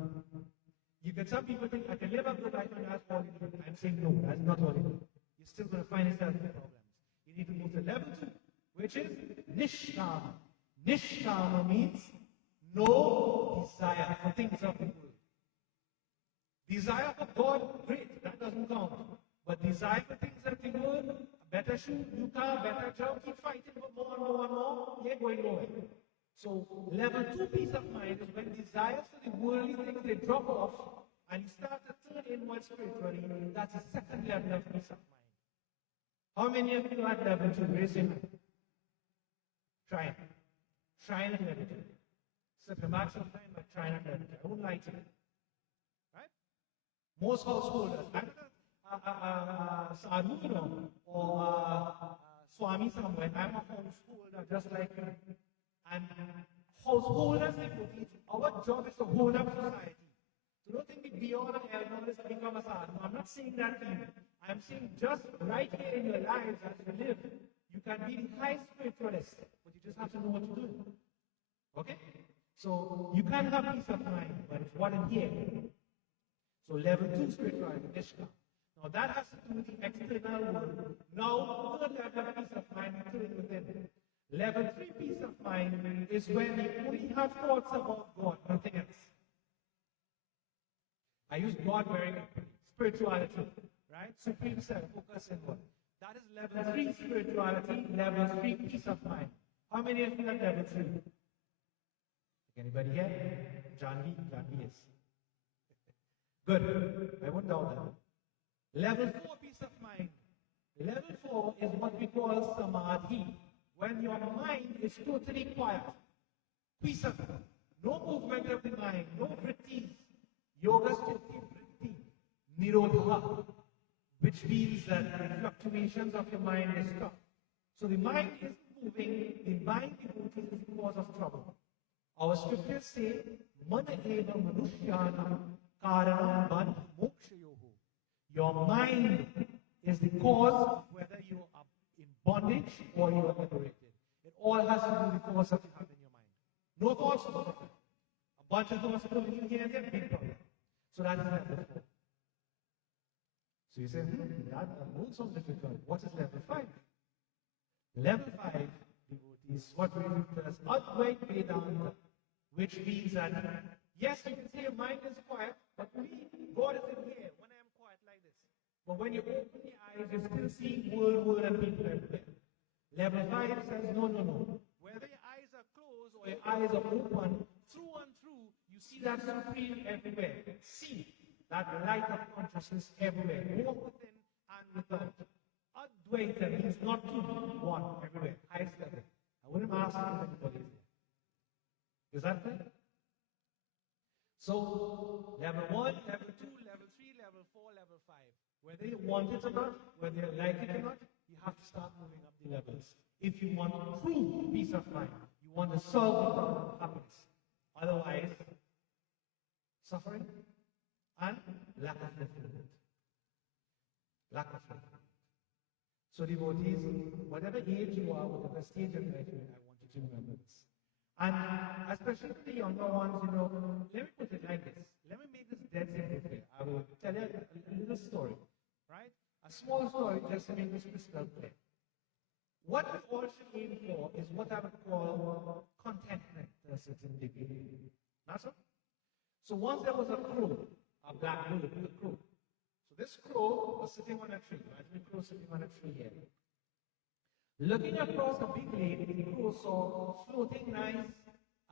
You can, some people think, I can live a good life and that's all you do. I'm saying, no, that's not all you do. You're still going to find yourself in problems. You need to move to level 2, which is Nishtha. Nishtha means no desire for things of the world. Desire for God, great, that doesn't count. But desire for things of the world, a better shoe, new car, better job, keep fighting for more and more and more, you ain't going nowhere. So level 2 peace of mind is when desires for the worldly things, they drop off and you start to turn inward spiritually. That's the second level of peace of mind. How many of you are at level 2? Raise your hand. Try it. Try it at level 2. So the max of time, but try it at level 2. I won't lie to you. Right? Most householders, I'm not a sadhu, you know, or Swami somewhere. I'm a householder just like you. And householders, our job is to hold up society. So don't think we beyond an elder to become a sadhu. I'm not saying that to you. I'm saying just right here in your lives as you live, you can be the high spiritualist, but you just have to know what to do. Okay? So you can have peace of mind, but it's what in here. So level 2 spirituality, Nishka. Now that has to do with the external world. Now, third level of peace of mind is within. Level 3 peace of mind is when you only have thoughts about God, nothing else. I use God very carefully. Spirituality, right? Supreme self, focus in God. That is level 3 spirituality, level 3 peace of mind. How many of you are level 3? Anybody here? John B, yes. Good. I won't doubt that. Level 4 peace of mind. Level 4 is what we call samadhi. When your mind is totally quiet. Peace of mind. No movement of the mind, no vrittis. Yoga sthiti vritti. Nirodha. Which means that the fluctuations of your mind is stopped. So the mind is moving, the mind is the cause of trouble. Our scriptures say, Mana eva manushyanam karanam bandha mokshayoho. Your mind is the cause of whether you are in bondage or you are liberated. It all has to do with the thoughts that you have in your mind. No thoughts, no problem. A bunch of thoughts coming in here and there, big problem. So that is level 4. So you say, that won't sound difficult. What is level 5? Level 5 is what we refer as Advait Vedanta, which means that, yes, you can say your mind is quiet, but God is in here when I am quiet like this. But when you open your eyes, you still see world, and people everywhere. Level 5 says, no. Whether your eyes are closed or your eyes are open, through and through, you see that supreme everywhere. See that light of consciousness everywhere, both within and without. Advaita means not two, one, everywhere, highest level. I wouldn't ask if anybody is there. Is that clear? So, level 1, level 2, level 3, level 4, level 5. Whether you want it or not, whether you like it or not, you have to start moving up the levels. If you want true peace of mind, you want to solve the problem of happiness. Otherwise, suffering and lack of fulfillment. Lack of fulfillment. So devotees, whatever age you are, whatever stage of life you're in, I want you to remember this. And especially for the younger ones, let me put it like this. Let me make this dead simple for you. I will tell you a little story, right? A small story just to make this crystal clear. What we all should aim for is what I would call contentment to a certain degree. That's all? So once there was a crow, a black bird, a crow. So this crow was sitting on a tree. Imagine a crow sitting on a tree here. Looking across a big lake, the crow saw floating nice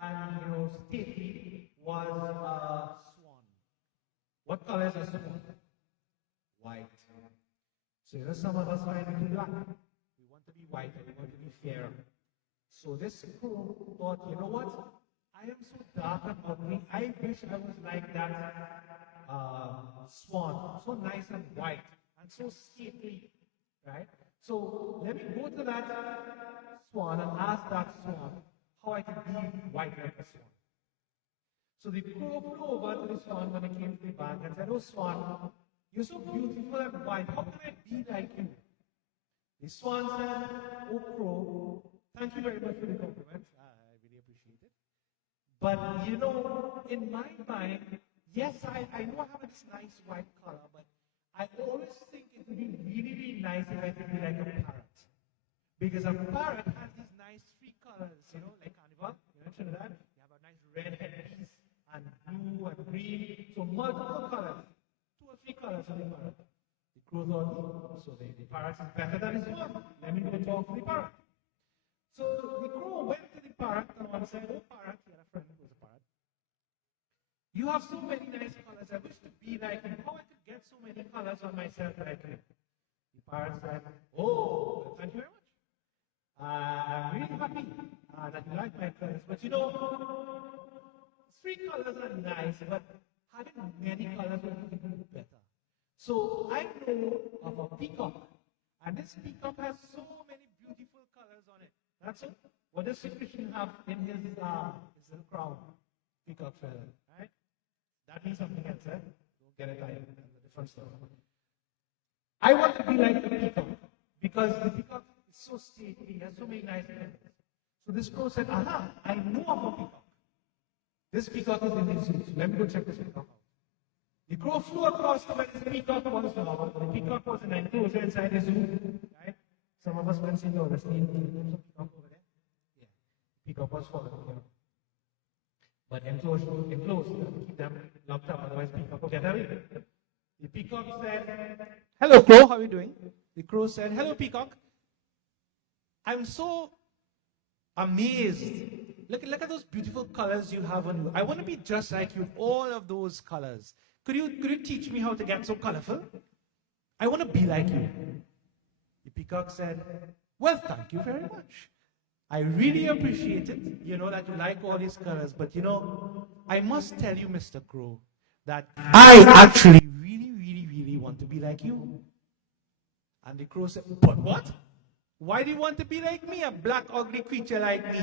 and stately was a swan. What color is a swan? White. So some of us are into black. We want to be white and we want to be fair. So this crow thought, you know what? I am so dark and ugly. I wish I was like that swan, so nice and white and so stately, right? So let me go to that swan and ask that swan how I can be white like a swan. So the crow flew over to the swan when it came to the bank and said, "Oh swan, you're so beautiful and white. How can I be like you?" The swan said, "Oh crow, thank you very much for the compliment. I really appreciate it. But in my mind, yes, I know I have this nice white color, but I always think it would be really, really nice if I could be like a parrot. Because a parrot has these nice three colors, like carnival, in Trinidad, you have a nice red headpiece and blue and green, so multiple colors, two or three colors of the parrot. The crow thought, so the parrot is better than his one. Let me go talk to the parrot. So the crow went to the parrot and said, "Oh parrot," he had a friend who was a parrot, "you have so many nice colors. I wish to be like you. How I could get so many colors on myself like you?" The parrot said, "Oh, thank you very much. I'm really happy that you like my colors. But three colors are nice, but having many colors would be even better. So I know of a peacock, and this peacock has so many beautiful colors on it. That's it. What does Sri Krishna have in his little crown? Peacock feather, right? That means something else, eh? Don't get it right. That's a different story. I want to be like the peacock because the peacock is so stately, has so many nice colors. So this crow said, "Aha, I know of a peacock. This peacock is in the zoo. Let me go check this peacock out." The crow flew across to where this peacock was. The peacock was in an enclosure inside the zoo, right? Some of us can see the peacock over there. Yeah, peacock was following him. But enclosed, you have to keep them locked up, otherwise peacock will get away. The peacock said, "Hello crow, how are you doing?" The crow said, "Hello peacock. I'm so amazed. Look at those beautiful colors you have on you. I want to be just like you, all of those colors. Could you teach me how to get so colorful? I want to be like you." The peacock said, "Well, thank you very much. I really appreciate it, that you like all these colors, but I must tell you, Mr. Crow, that I actually really, really, really want to be like you." And the crow said, "But what? Why do you want to be like me, a black, ugly creature like me?"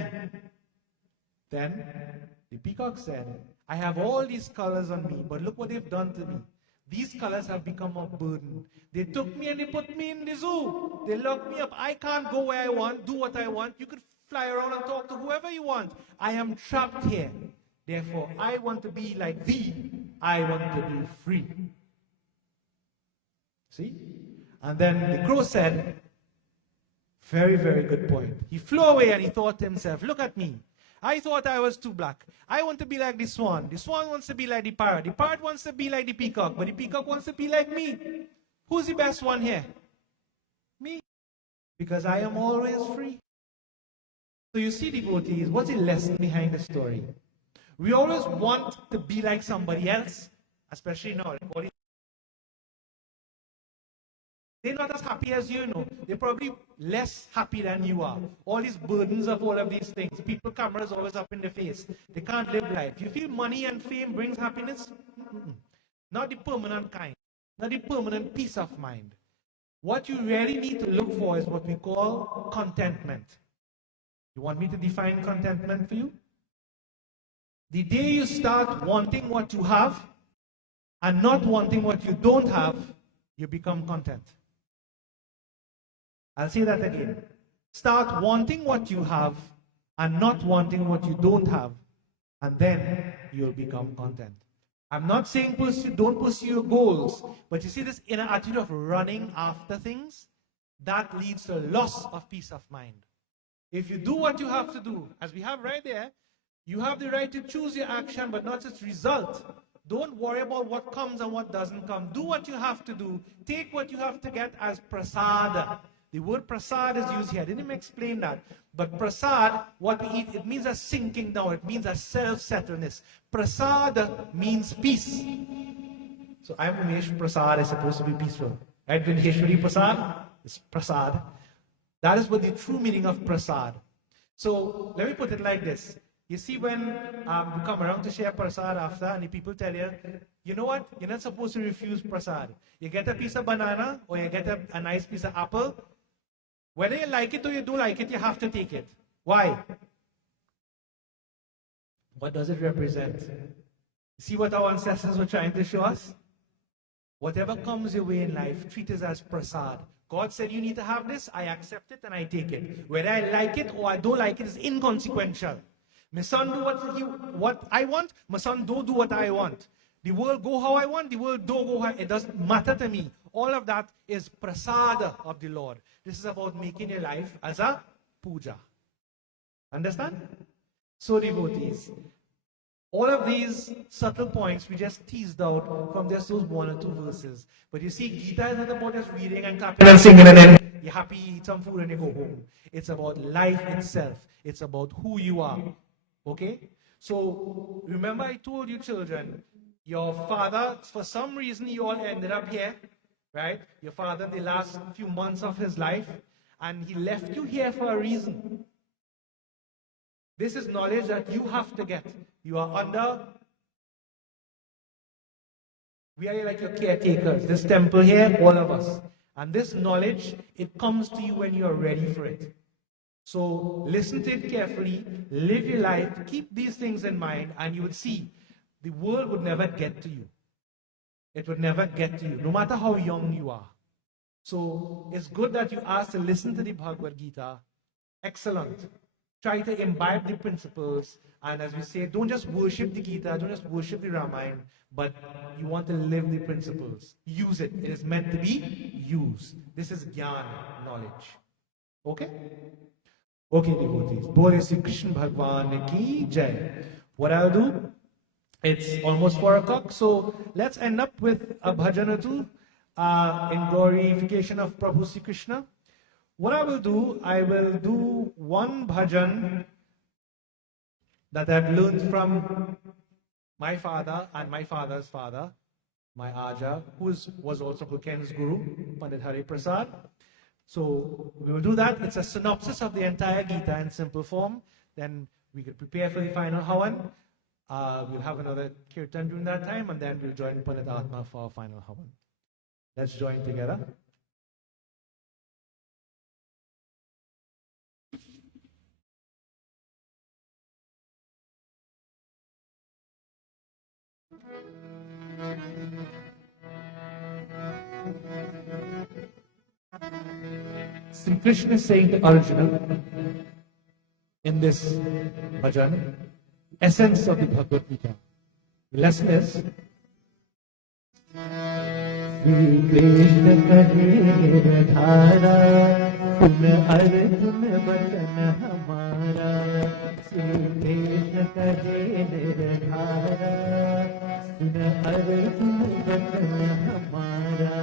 Then the peacock said, "I have all these colors on me, but look what they've done to me. These colors have become a burden. They took me and they put me in the zoo. They locked me up. I can't go where I want, do what I want. You could fly around and talk to whoever you want. I am trapped here. Therefore, I want to be like thee. I want to be free." See? And then the crow said, "Very, very good point." He flew away and he thought to himself, "Look at me. I thought I was too black. I want to be like the swan. The swan wants to be like the parrot. The parrot wants to be like the peacock. But the peacock wants to be like me. Who's the best one here? Me. Because I am always free." So you see, devotees, what's the lesson behind the story? We always want to be like somebody else, especially now. They're not as happy as you know. They're probably less happy than you are. All these burdens of all of these things. People, cameras always up in the face. They can't live life. You feel money and fame brings happiness? Not the permanent kind. Not the permanent peace of mind. What you really need to look for is what we call contentment. You want me to define contentment for you? The day you start wanting what you have and not wanting what you don't have, you become content. I'll say that again. Start wanting what you have and not wanting what you don't have, and then you'll become content. I'm not saying don't pursue your goals, but you see this inner attitude of running after things, that leads to loss of peace of mind. If you do what you have to do, as we have right there, you have the right to choose your action, but not its result. Don't worry about what comes and what doesn't come. Do what you have to do. Take what you have to get as prasad. The word prasad is used here. I didn't even explain that. But prasad, what we eat, it means a sinking down. It means a self-settledness. Prasad means peace. So I'm Umesh Prasad is supposed to be peaceful. Right? Vindheshwari Prasad is prasad. That is what the true meaning of prasad. So let me put it like this. You see, when you come around to share prasad after, and the people tell you, you know what? You're not supposed to refuse prasad. You get a piece of banana or you get a nice piece of apple. Whether you like it or you don't like it, you have to take it. Why? What does it represent? See what our ancestors were trying to show us? Whatever comes your way in life, treat it as prasad. God said you need to have this, I accept it and I take it. Whether I like it or I don't like it is inconsequential. My son do what I want, my son don't do what I want. The world go how I want, the world don't go how, it doesn't matter to me. All of that is prasada of the Lord. This is about making your life as a puja. Understand? So devotees, all of these subtle points we just teased out from just those 1 or 2 verses. But you see, Gita is not about just reading and clapping and singing and then you're happy, eat some food and you go home. It's about life itself. It's about who you are. Okay? So, remember I told you children, your father, for some reason you all ended up here, right? Your father, the last few months of his life, and he left you here for a reason. This is knowledge that you have to get. You are under, we are like your caretakers. This temple here, all of us. And this knowledge, it comes to you when you are ready for it. So listen to it carefully, live your life, keep these things in mind, and you would see the world would never get to you. It would never get to you, no matter how young you are. So it's good that you asked to listen to the Bhagavad Gita. Excellent. Try to imbibe the principles, and as we say, don't just worship the Gita, don't just worship the Ramayana, but you want to live the principles. Use it. It is meant to be used. This is Gyan, knowledge. Okay? Okay, devotees. Bole Sri Krishna Bhagwan ki Jai. What I'll do, it's almost 4 o'clock, so let's end up with a bhajan or two in glorification of Prabhu Sri Krishna. What I will do one bhajan that I've learned from my father and my father's father, my Aja, who was also Kuken's guru, Pandit Hari Prasad. So we will do that. It's a synopsis of the entire Gita in simple form. Then we can prepare for the final Havan. We'll have another kirtan during that time, and then we'll join Pandit Atma for our final Havan. Let's join together. Sri Krishna is saying to Arjuna in this bhajan, essence of the Bhagavad Gita. The lesson is, Sri Krishna kahe nirdhara, sun Arjuna vachan hamara. Sri Krishna kahe nirdhara, sun Arjuna vachan hamara.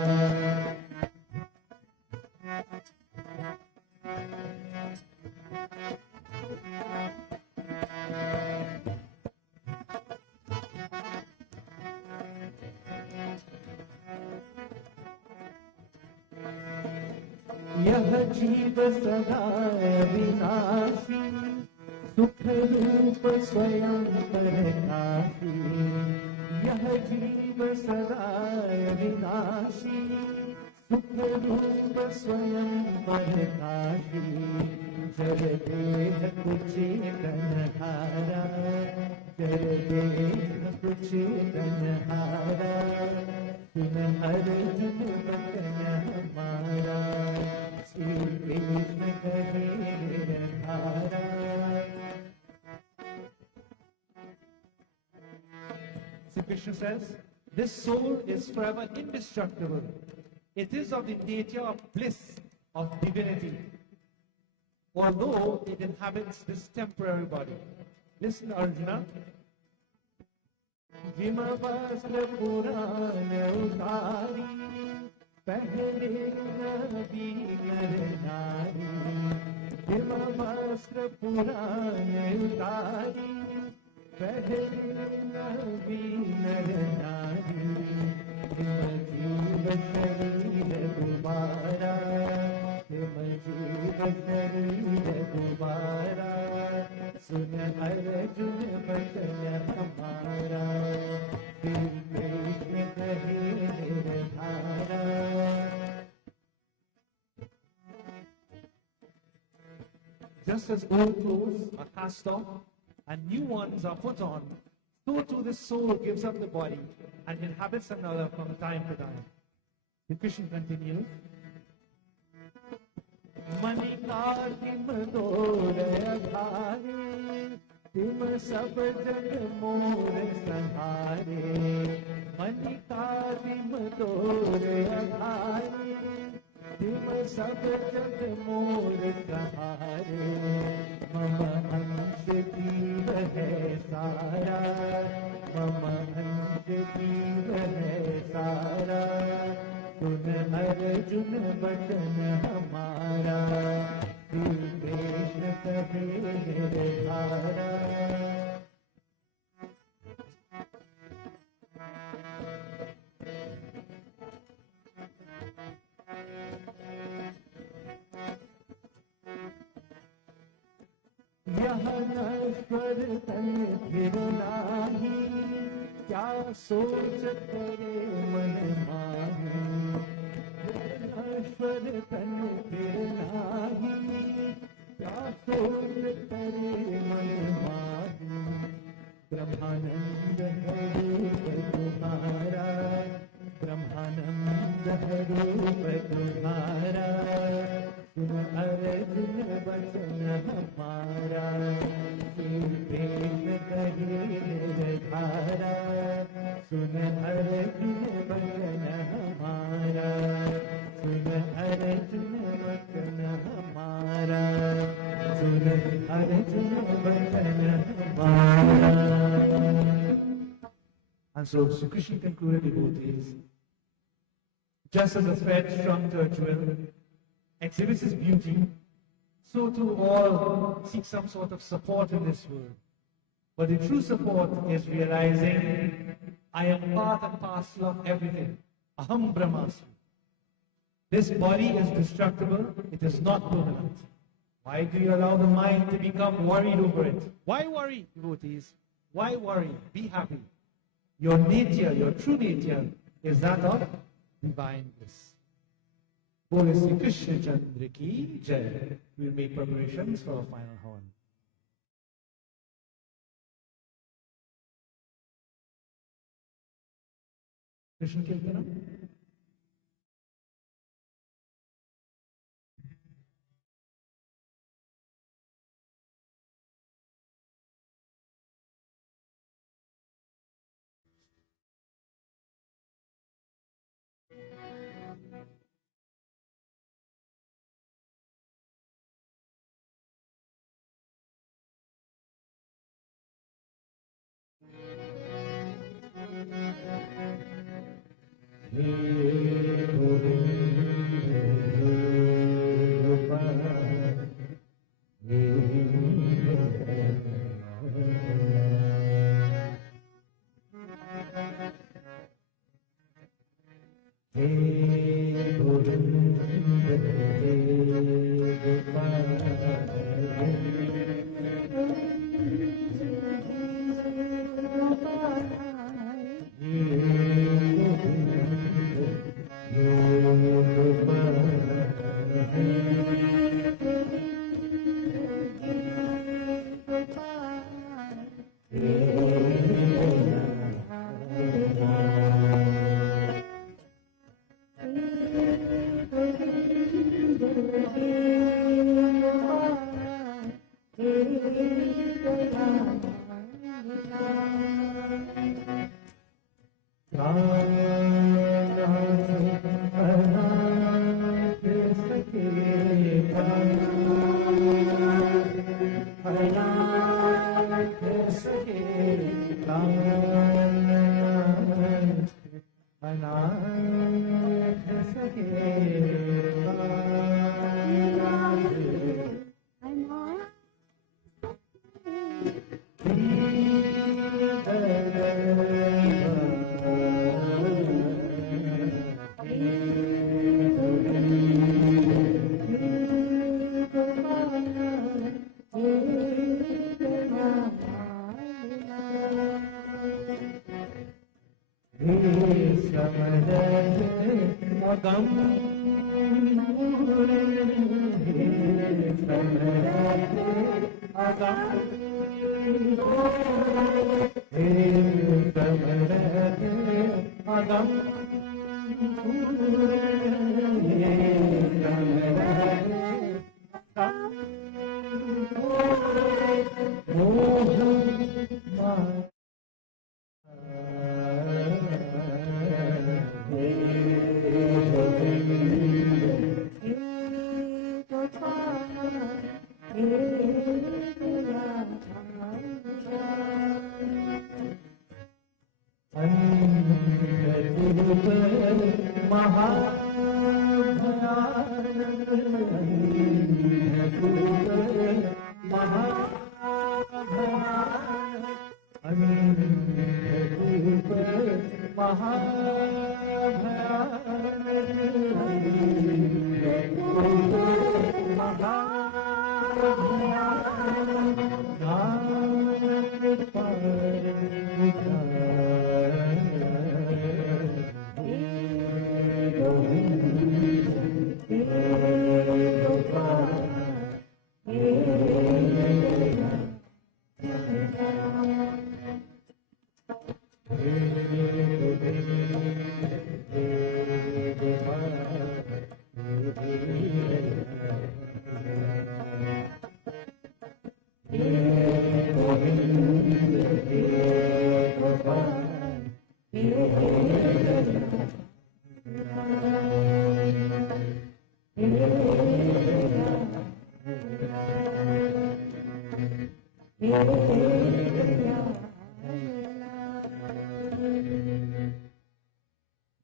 यह जीव सदा विनाशी सुख रूप स्वयं प्रकाशी यह जीव सदा विनाशी सुख रूप स्वयं प्रकाशी जर देह कुचेतन हारा जर देह कुचेतन हारा सुन अर्जुन वचन हमारा श्री कृष्ण कहे निरधारा. Sri Krishna says, this soul is forever indestructible. It is of the nature of bliss, of divinity, although it inhabits this temporary body. Listen, Arjuna. Gym वस्त्र पुराण उतारी पहले नबी नर नारी, हिम वस्त्र पुराने उतारी, पहले नबी नर नारी, हिम जीव शरीर गुबारा, हिम जीव शरीर गुबारा, सुन अर्जुन बचन हमारा, फिर कृष्ण कहे निर्धारा। Just as old clothes are cast off and new ones are put on, so too the soul gives up the body and inhabits another from time to time. The Krishna continues. Manika kim dore aghare, tim sab jan mor sanhare. Manika kim dore aghare, tim sab jan mor sanhare. Mama अंश जीव है सारा, मम अंश जीव है सारा, सुन अर्जुन बचन हमारा, श्री कृष्ण कहे निर्धारा। यह नश्वर तन फिर नाही, क्या सोच करे मन माही। नश्वर तन फिर नाही, क्या सोच करे मन माही। ब्रह्मानंद है रूप तुम्हारा, ब्रह्मानंद है रूप तुम्हारा, सुन अर्जुन बचन हमारा, श्री कृष्ण कहे निर्धारा, सुन अर्जुन बचन हमारा, सुन अर्जुन बचन हमारा, सुन अर्जुन बचन हमारा। And so Sri Krishna concluded, devotees, just as a thread strung to a jewel exhibits its beauty, so too all seek some sort of support in this world. But the true support is realizing, I am part and parcel of everything. Aham Brahmasmi. This body is destructible, it is not permanent. Why do you allow the mind to become worried over it? Why worry, devotees? Why worry? Be happy. Your nature, your true nature, is that of divine bliss. Bole Sri Krishna Chandra ki Jai. We'll make preparations for our final horn. Krishna Kirtana.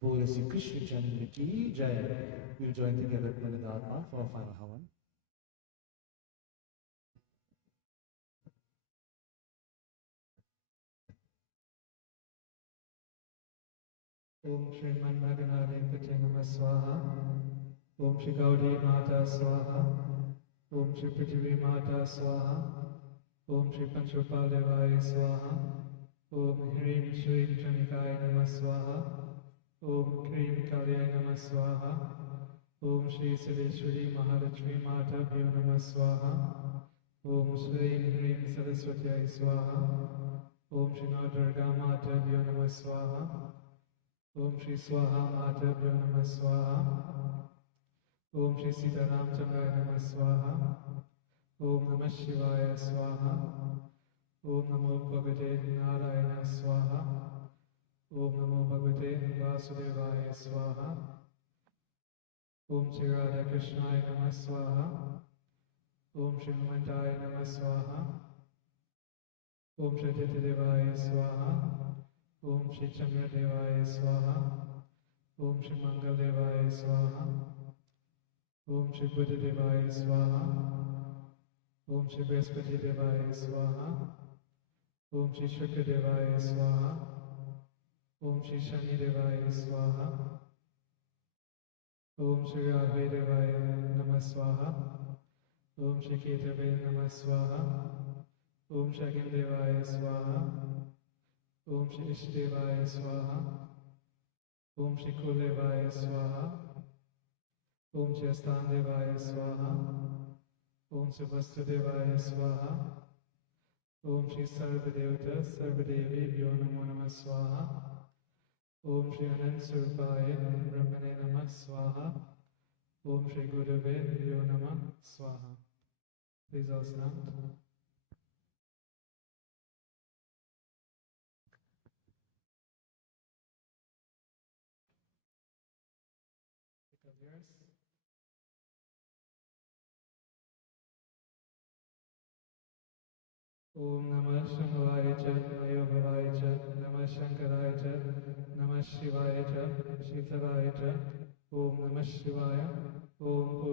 Bol Sri Krishna Chandra ki Jai. We'll join together with the Dharma for final Havan. Om Shri Manmaganade Pate Namah Swaha. Om Shri Gaudi Mata Swaha. Om Shri Prithvi Mata Swaha. Om Shri Panchopal Devaya Swaha. Om Hrim Shri Chanikaya Namah Swaha. Om Krim Kalyaya Namah Swaha. Om Shri Sadeshwari Mahalakshmi Mata Bhyo Namah Swaha. Om Shri Hrim Saraswati Swaha. Om Shri Durga Mata Bhyo Namah Swaha. Om Shri Swaha Mata Bhyo Namah Swaha. Om Shri Sitaram Chandra Namah Swaha. Om Namah Shivaya Swaha. Om Namo Bhagavate Narayana Swaha. Om Namo Bhagavate Vasudevaya Swaha. Om Shri Radha Krishnaya Namah Swaha. Om Shri Manjaya Namah Swaha. Om Shri Devaya Swaha. Om Shri Chandra Devaya Swaha. Om Shri Mangal Devaya Swaha. Om Shri Buddha Devaya Swaha. Om Shri Brihaspati Devaya Swaha. Om Shri Shukra Devaya Swaha. Om Shri Shani Devaya Swaha. Om Shri Rahve Devaya Namah Swaha. Om Shri Ketave Namah Swaha. Om Shri Agim Devaya Swaha. Om Shri Ishtadevaya Swaha. Om Shri Kuldevaya Swaha. Om Shri Astandevaya Swaha. Om Shri Vastudevaya Swaha. Om Shri Sarvadevata Sarvadevi Vyo Namo Namah Swaha. Om Shri Anand Surupaya Brahmane Namah Swaha. Om Shri Gurave Vyo Namah Swaha. Please all stand. Om Namah Shivaya Cha, Nayo Bhavaya Cha, Namah Shankaraya Cha, Namah Shivaya Cha, Shitaraya Cha, Om Namah Shivaya. Om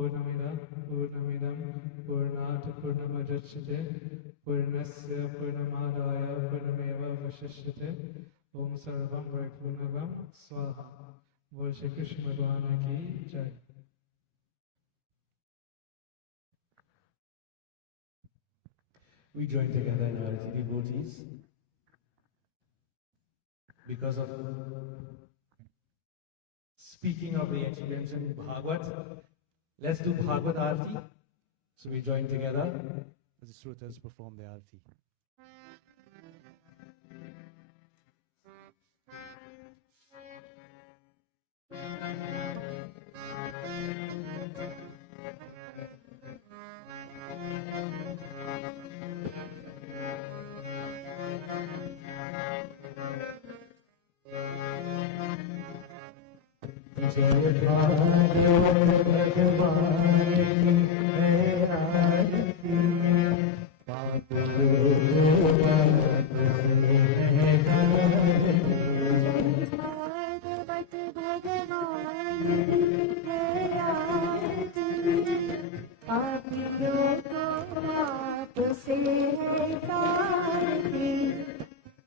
Purnamidam Purnat Purnamudachyate Purnasya Purnamadaya Purnameva Vashishyate. Om Sarvam Varpurnavam Swaha. Bol Shri Krishna Bhagwan ki Jai. We join together in our devotees because of speaking of the experience in Bhagavad. Let's do Bhagavad Arati. So we join together as the Srutas perform the Arati. जय भाग्यवत भगवान की है आरती पाप भागवत भगवान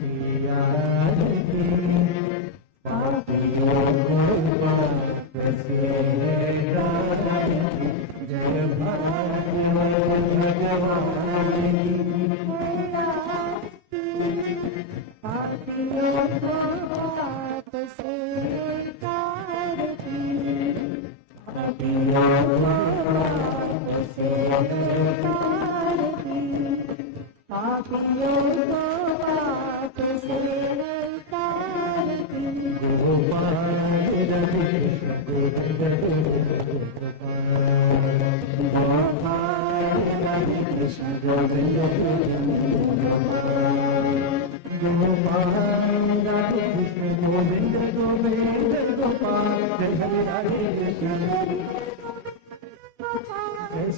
की है आरती पापियों को आप से है तारती जय से तारती पापियों को बात से तारती गोपाल कृष्ण गोविंद गोविंद गोविंद गोपाल जय हरे हरे कृष्ण जय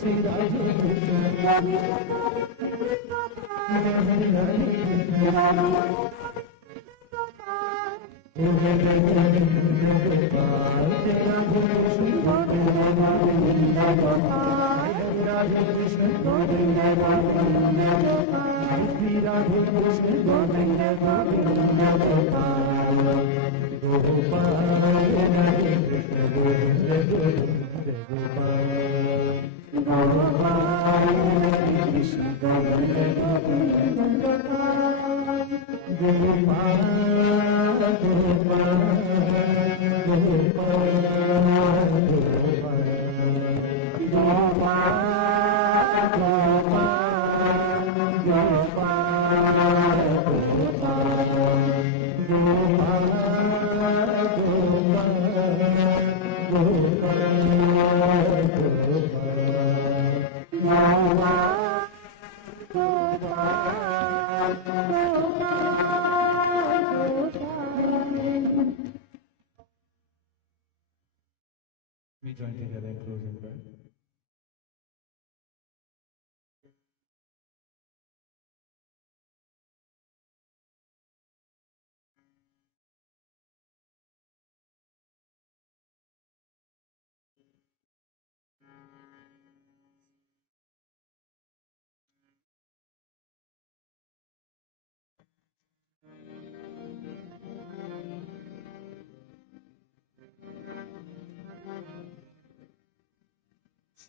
श्री राधे कृष्ण हरे हरे राधे कृष्ण गोविंद गोविंद श्री राधे कृष्ण गोविंद गोविंद गोपाल हरे कृष्ण गोविंद गोविंद गोपाल हरे Krishna Govind Govind Gopal We join together in closing prayer.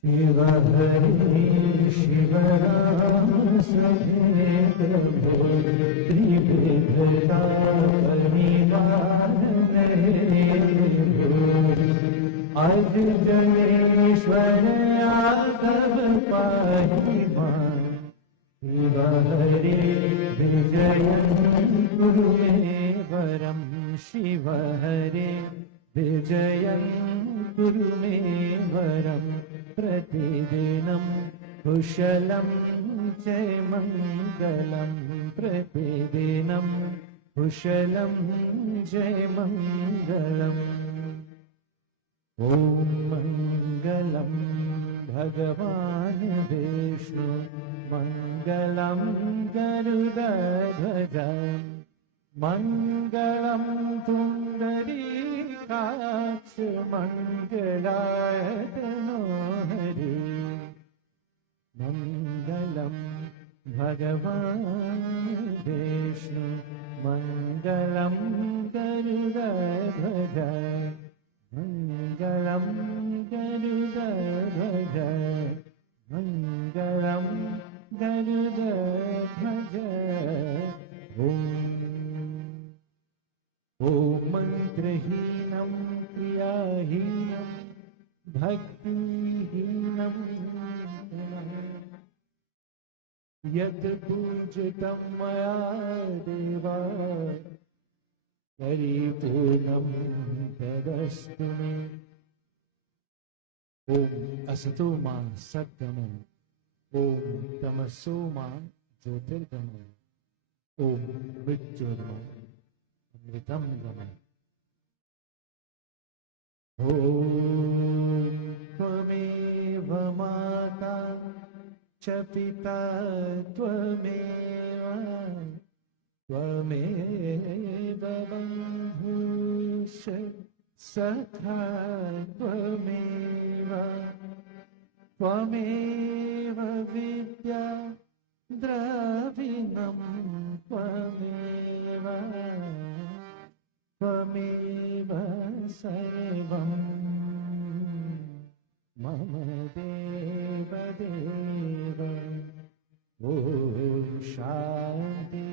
Shiv Hari Shiv Ram समेत त्रिविधता निवारण अज जनेश्वर आगव पाहि मान शिव हरि विजय गुरु मे वरम शिव हरि विजय गुरु मे वरम प्रतिदिनं कुशलं जय मङ्गलं प्रतिदिनं कुशलं जय मङ्गलम् ॐ मङ्गलं भगवान् विष्णु मङ्गलं गरुडध्वज मङ्गलं पुण्डरीकाक्ष मङ्गलाय तनो हरि मङ्गलं भगवान् विष्णु मङ्गलं गरुडध्वज मङ्गलं गरुडध्वज मङ्गलं गरुडध्वज ॐ मन्त्रहीनं क्रियाहीनं भक्तिहीनं यत् पूजितं मया देवा परिपूर्णं तदस्तु मे ॐ असतो मा सद्गमय ॐ तमसो मा ज्योतिर्गमय ॐ मृत्योर्मा अमृतं गमय ॐ त्वमेव माता च पिता त्वमेव त्वमेव बन्धुश्च सखा त्वमेव त्वमेव विद्या द्रविणं त्वमेव त्वमेव सर्वं मम देव देव ॐ शान्ति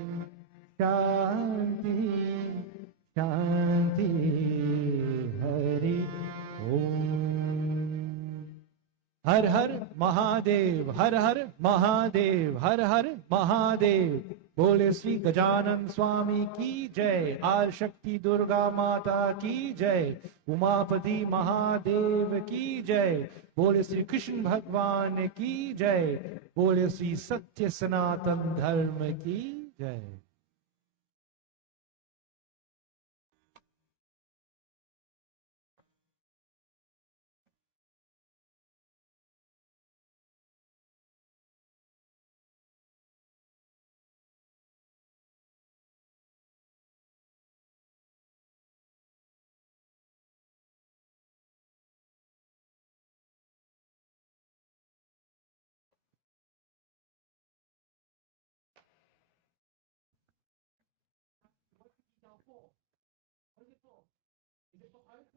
शान्ति शान्ति हरि ॐ हर हर महादेव, हर हर महादेव, हर हर महादेव। बोले श्री गजानन स्वामी की जय, आर शक्ति दुर्गा माता की जय, उमापति महादेव की जय, बोले श्री कृष्ण भगवान की जय, बोले श्री सत्य सनातन धर्म की जय।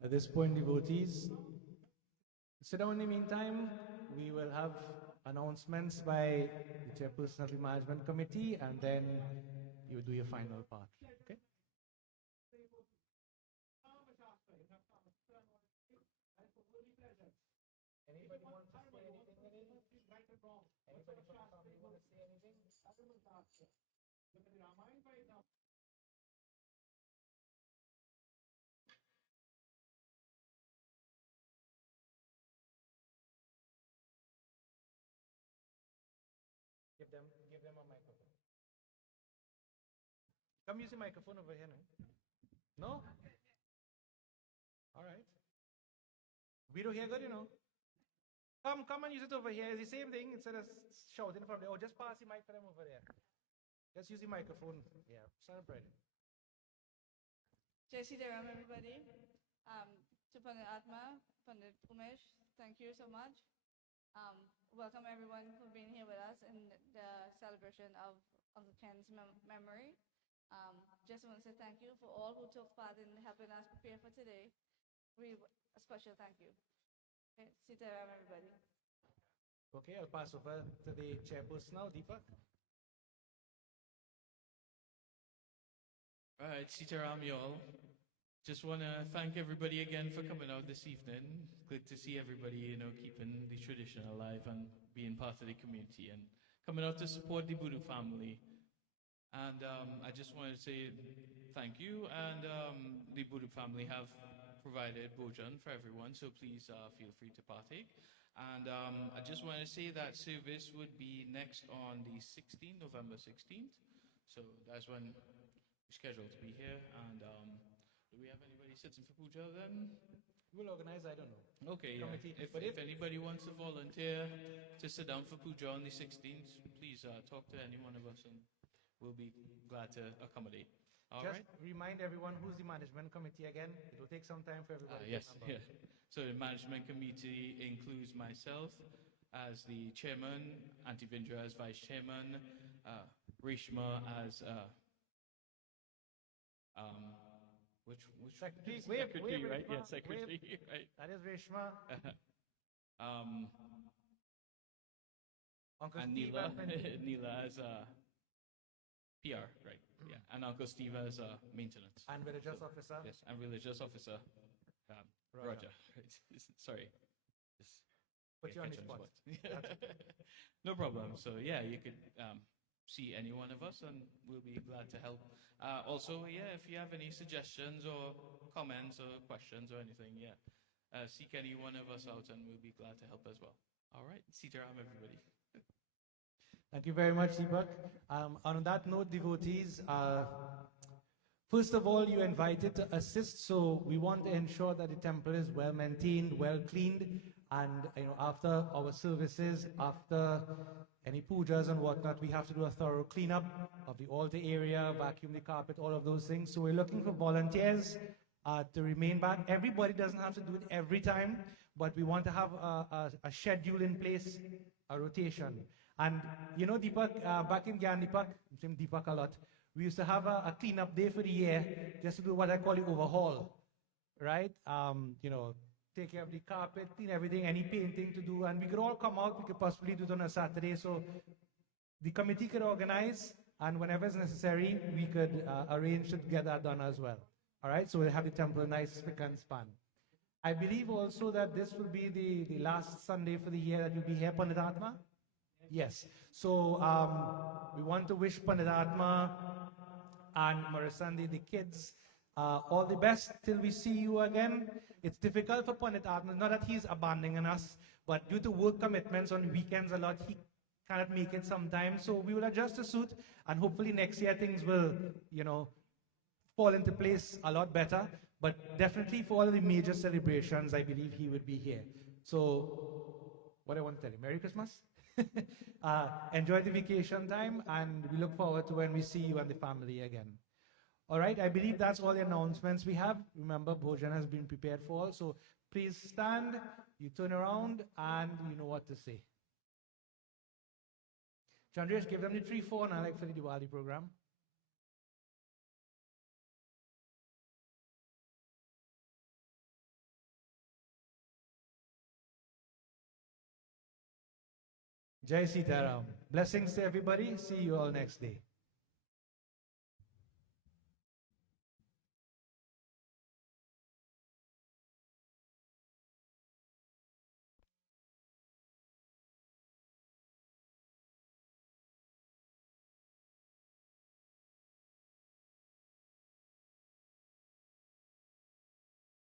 At this point, devotees, sit down in the meantime. We will have announcements by the chairperson of the management committee, and then you do your final part. Okay? Anybody want to say anything? Anybody from the family want to say anything? Give them a microphone. Come use the microphone over here now. No? All right. We don't hear good, you know. Come and use it over here. It's the same thing instead of shouting from there. Oh, just pass the mic for them over there. Just use the microphone. Yeah, celebrate. Jai Sri Ram, everybody. To Pandit Atma, Pandit Umesh, thank you so much. Welcome everyone who've been here with us in the celebration of Uncle Ken's memory. Just want to say thank you for all who took part in helping us prepare for today. A special thank you. Okay, Sita Ram, everybody. Okay, I'll pass over to the chairperson now, Deepak. All right, Sitaram, y'all. Just want to thank everybody again for coming out this evening. Good to see everybody, keeping the tradition alive and being part of the community and coming out to support the Budu family. And I just wanted to say thank you. And the Budu family have provided bhojan for everyone, so please feel free to partake. And I just want to say that service would be next on the 16th, November 16th. So that's when we're scheduled to be here. And do we have anybody sitting for puja then? We'll organize, I don't know. Okay, yeah. Committee. If anybody wants to volunteer to sit down for puja on the 16th, please talk to any one of us and we'll be glad to accommodate. All Just right? remind everyone who's the management committee again. It will take some time for everybody to Yes, remember. yeah. So the management committee includes myself as the chairman, Auntie Vindra as vice chairman, Rishma as which Secretary, secretary, wave, right? Yeah, Reshma, secretary, right? That is Reshma. Uncle And Steve Neela, and Neela as PR, right? Yeah, and Uncle Steve as maintenance. And religious officer. Yes, and religious officer, Roger. Right. Sorry. Just Put you on the catch spot. No problem. So yeah, you could see any one of us, and we'll be glad to help. Also, yeah, if you have any suggestions or comments or questions or anything, yeah, seek any one of us out, and we'll be glad to help as well. All right, Sitaram, everybody. Thank you very much, Deepak. On that note, devotees, first of all, you're invited to assist, so we want to ensure that the temple is well maintained, well cleaned, and after our services, after any pujas and whatnot, we have to do a thorough cleanup of the altar area, vacuum the carpet, all of those things. So we're looking for volunteers to remain back. Everybody doesn't have to do it every time, but we want to have a schedule in place, a rotation. And Deepak, back in Gyan, Deepak, I'm saying Deepak a lot, we used to have a cleanup day for the year, just to do what I call the overhaul, right? Take care of the carpet, clean everything, any painting to do, and we could all come out. We could possibly do it on a Saturday, so the committee could organize, and whenever it's necessary, we could arrange to get that done as well. All right, so we'll have the temple nice, spick and span. I believe also that this will be the last Sunday for the year that you'll be here, Pandit Atma. Yes. So we want to wish Pandit Atma and Marisandi, the kids, all the best till we see you again. It's difficult for Pandit Atma, not that he's abandoning us, but due to work commitments on weekends a lot, he cannot make it sometimes. So we will adjust the suit, and hopefully next year things will, fall into place a lot better. But definitely for all of the major celebrations, I believe he would be here. So what I want to tell you, Merry Christmas. Enjoy the vacation time, and we look forward to when we see you and the family again. All right, I believe that's all the announcements we have. Remember, Bhojan has been prepared for all, so please stand, you turn around, and you know what to say. Chandresh, give them the 3-4, and I like for the Diwali program. Jai Sitaram. Blessings to everybody. See you all next day.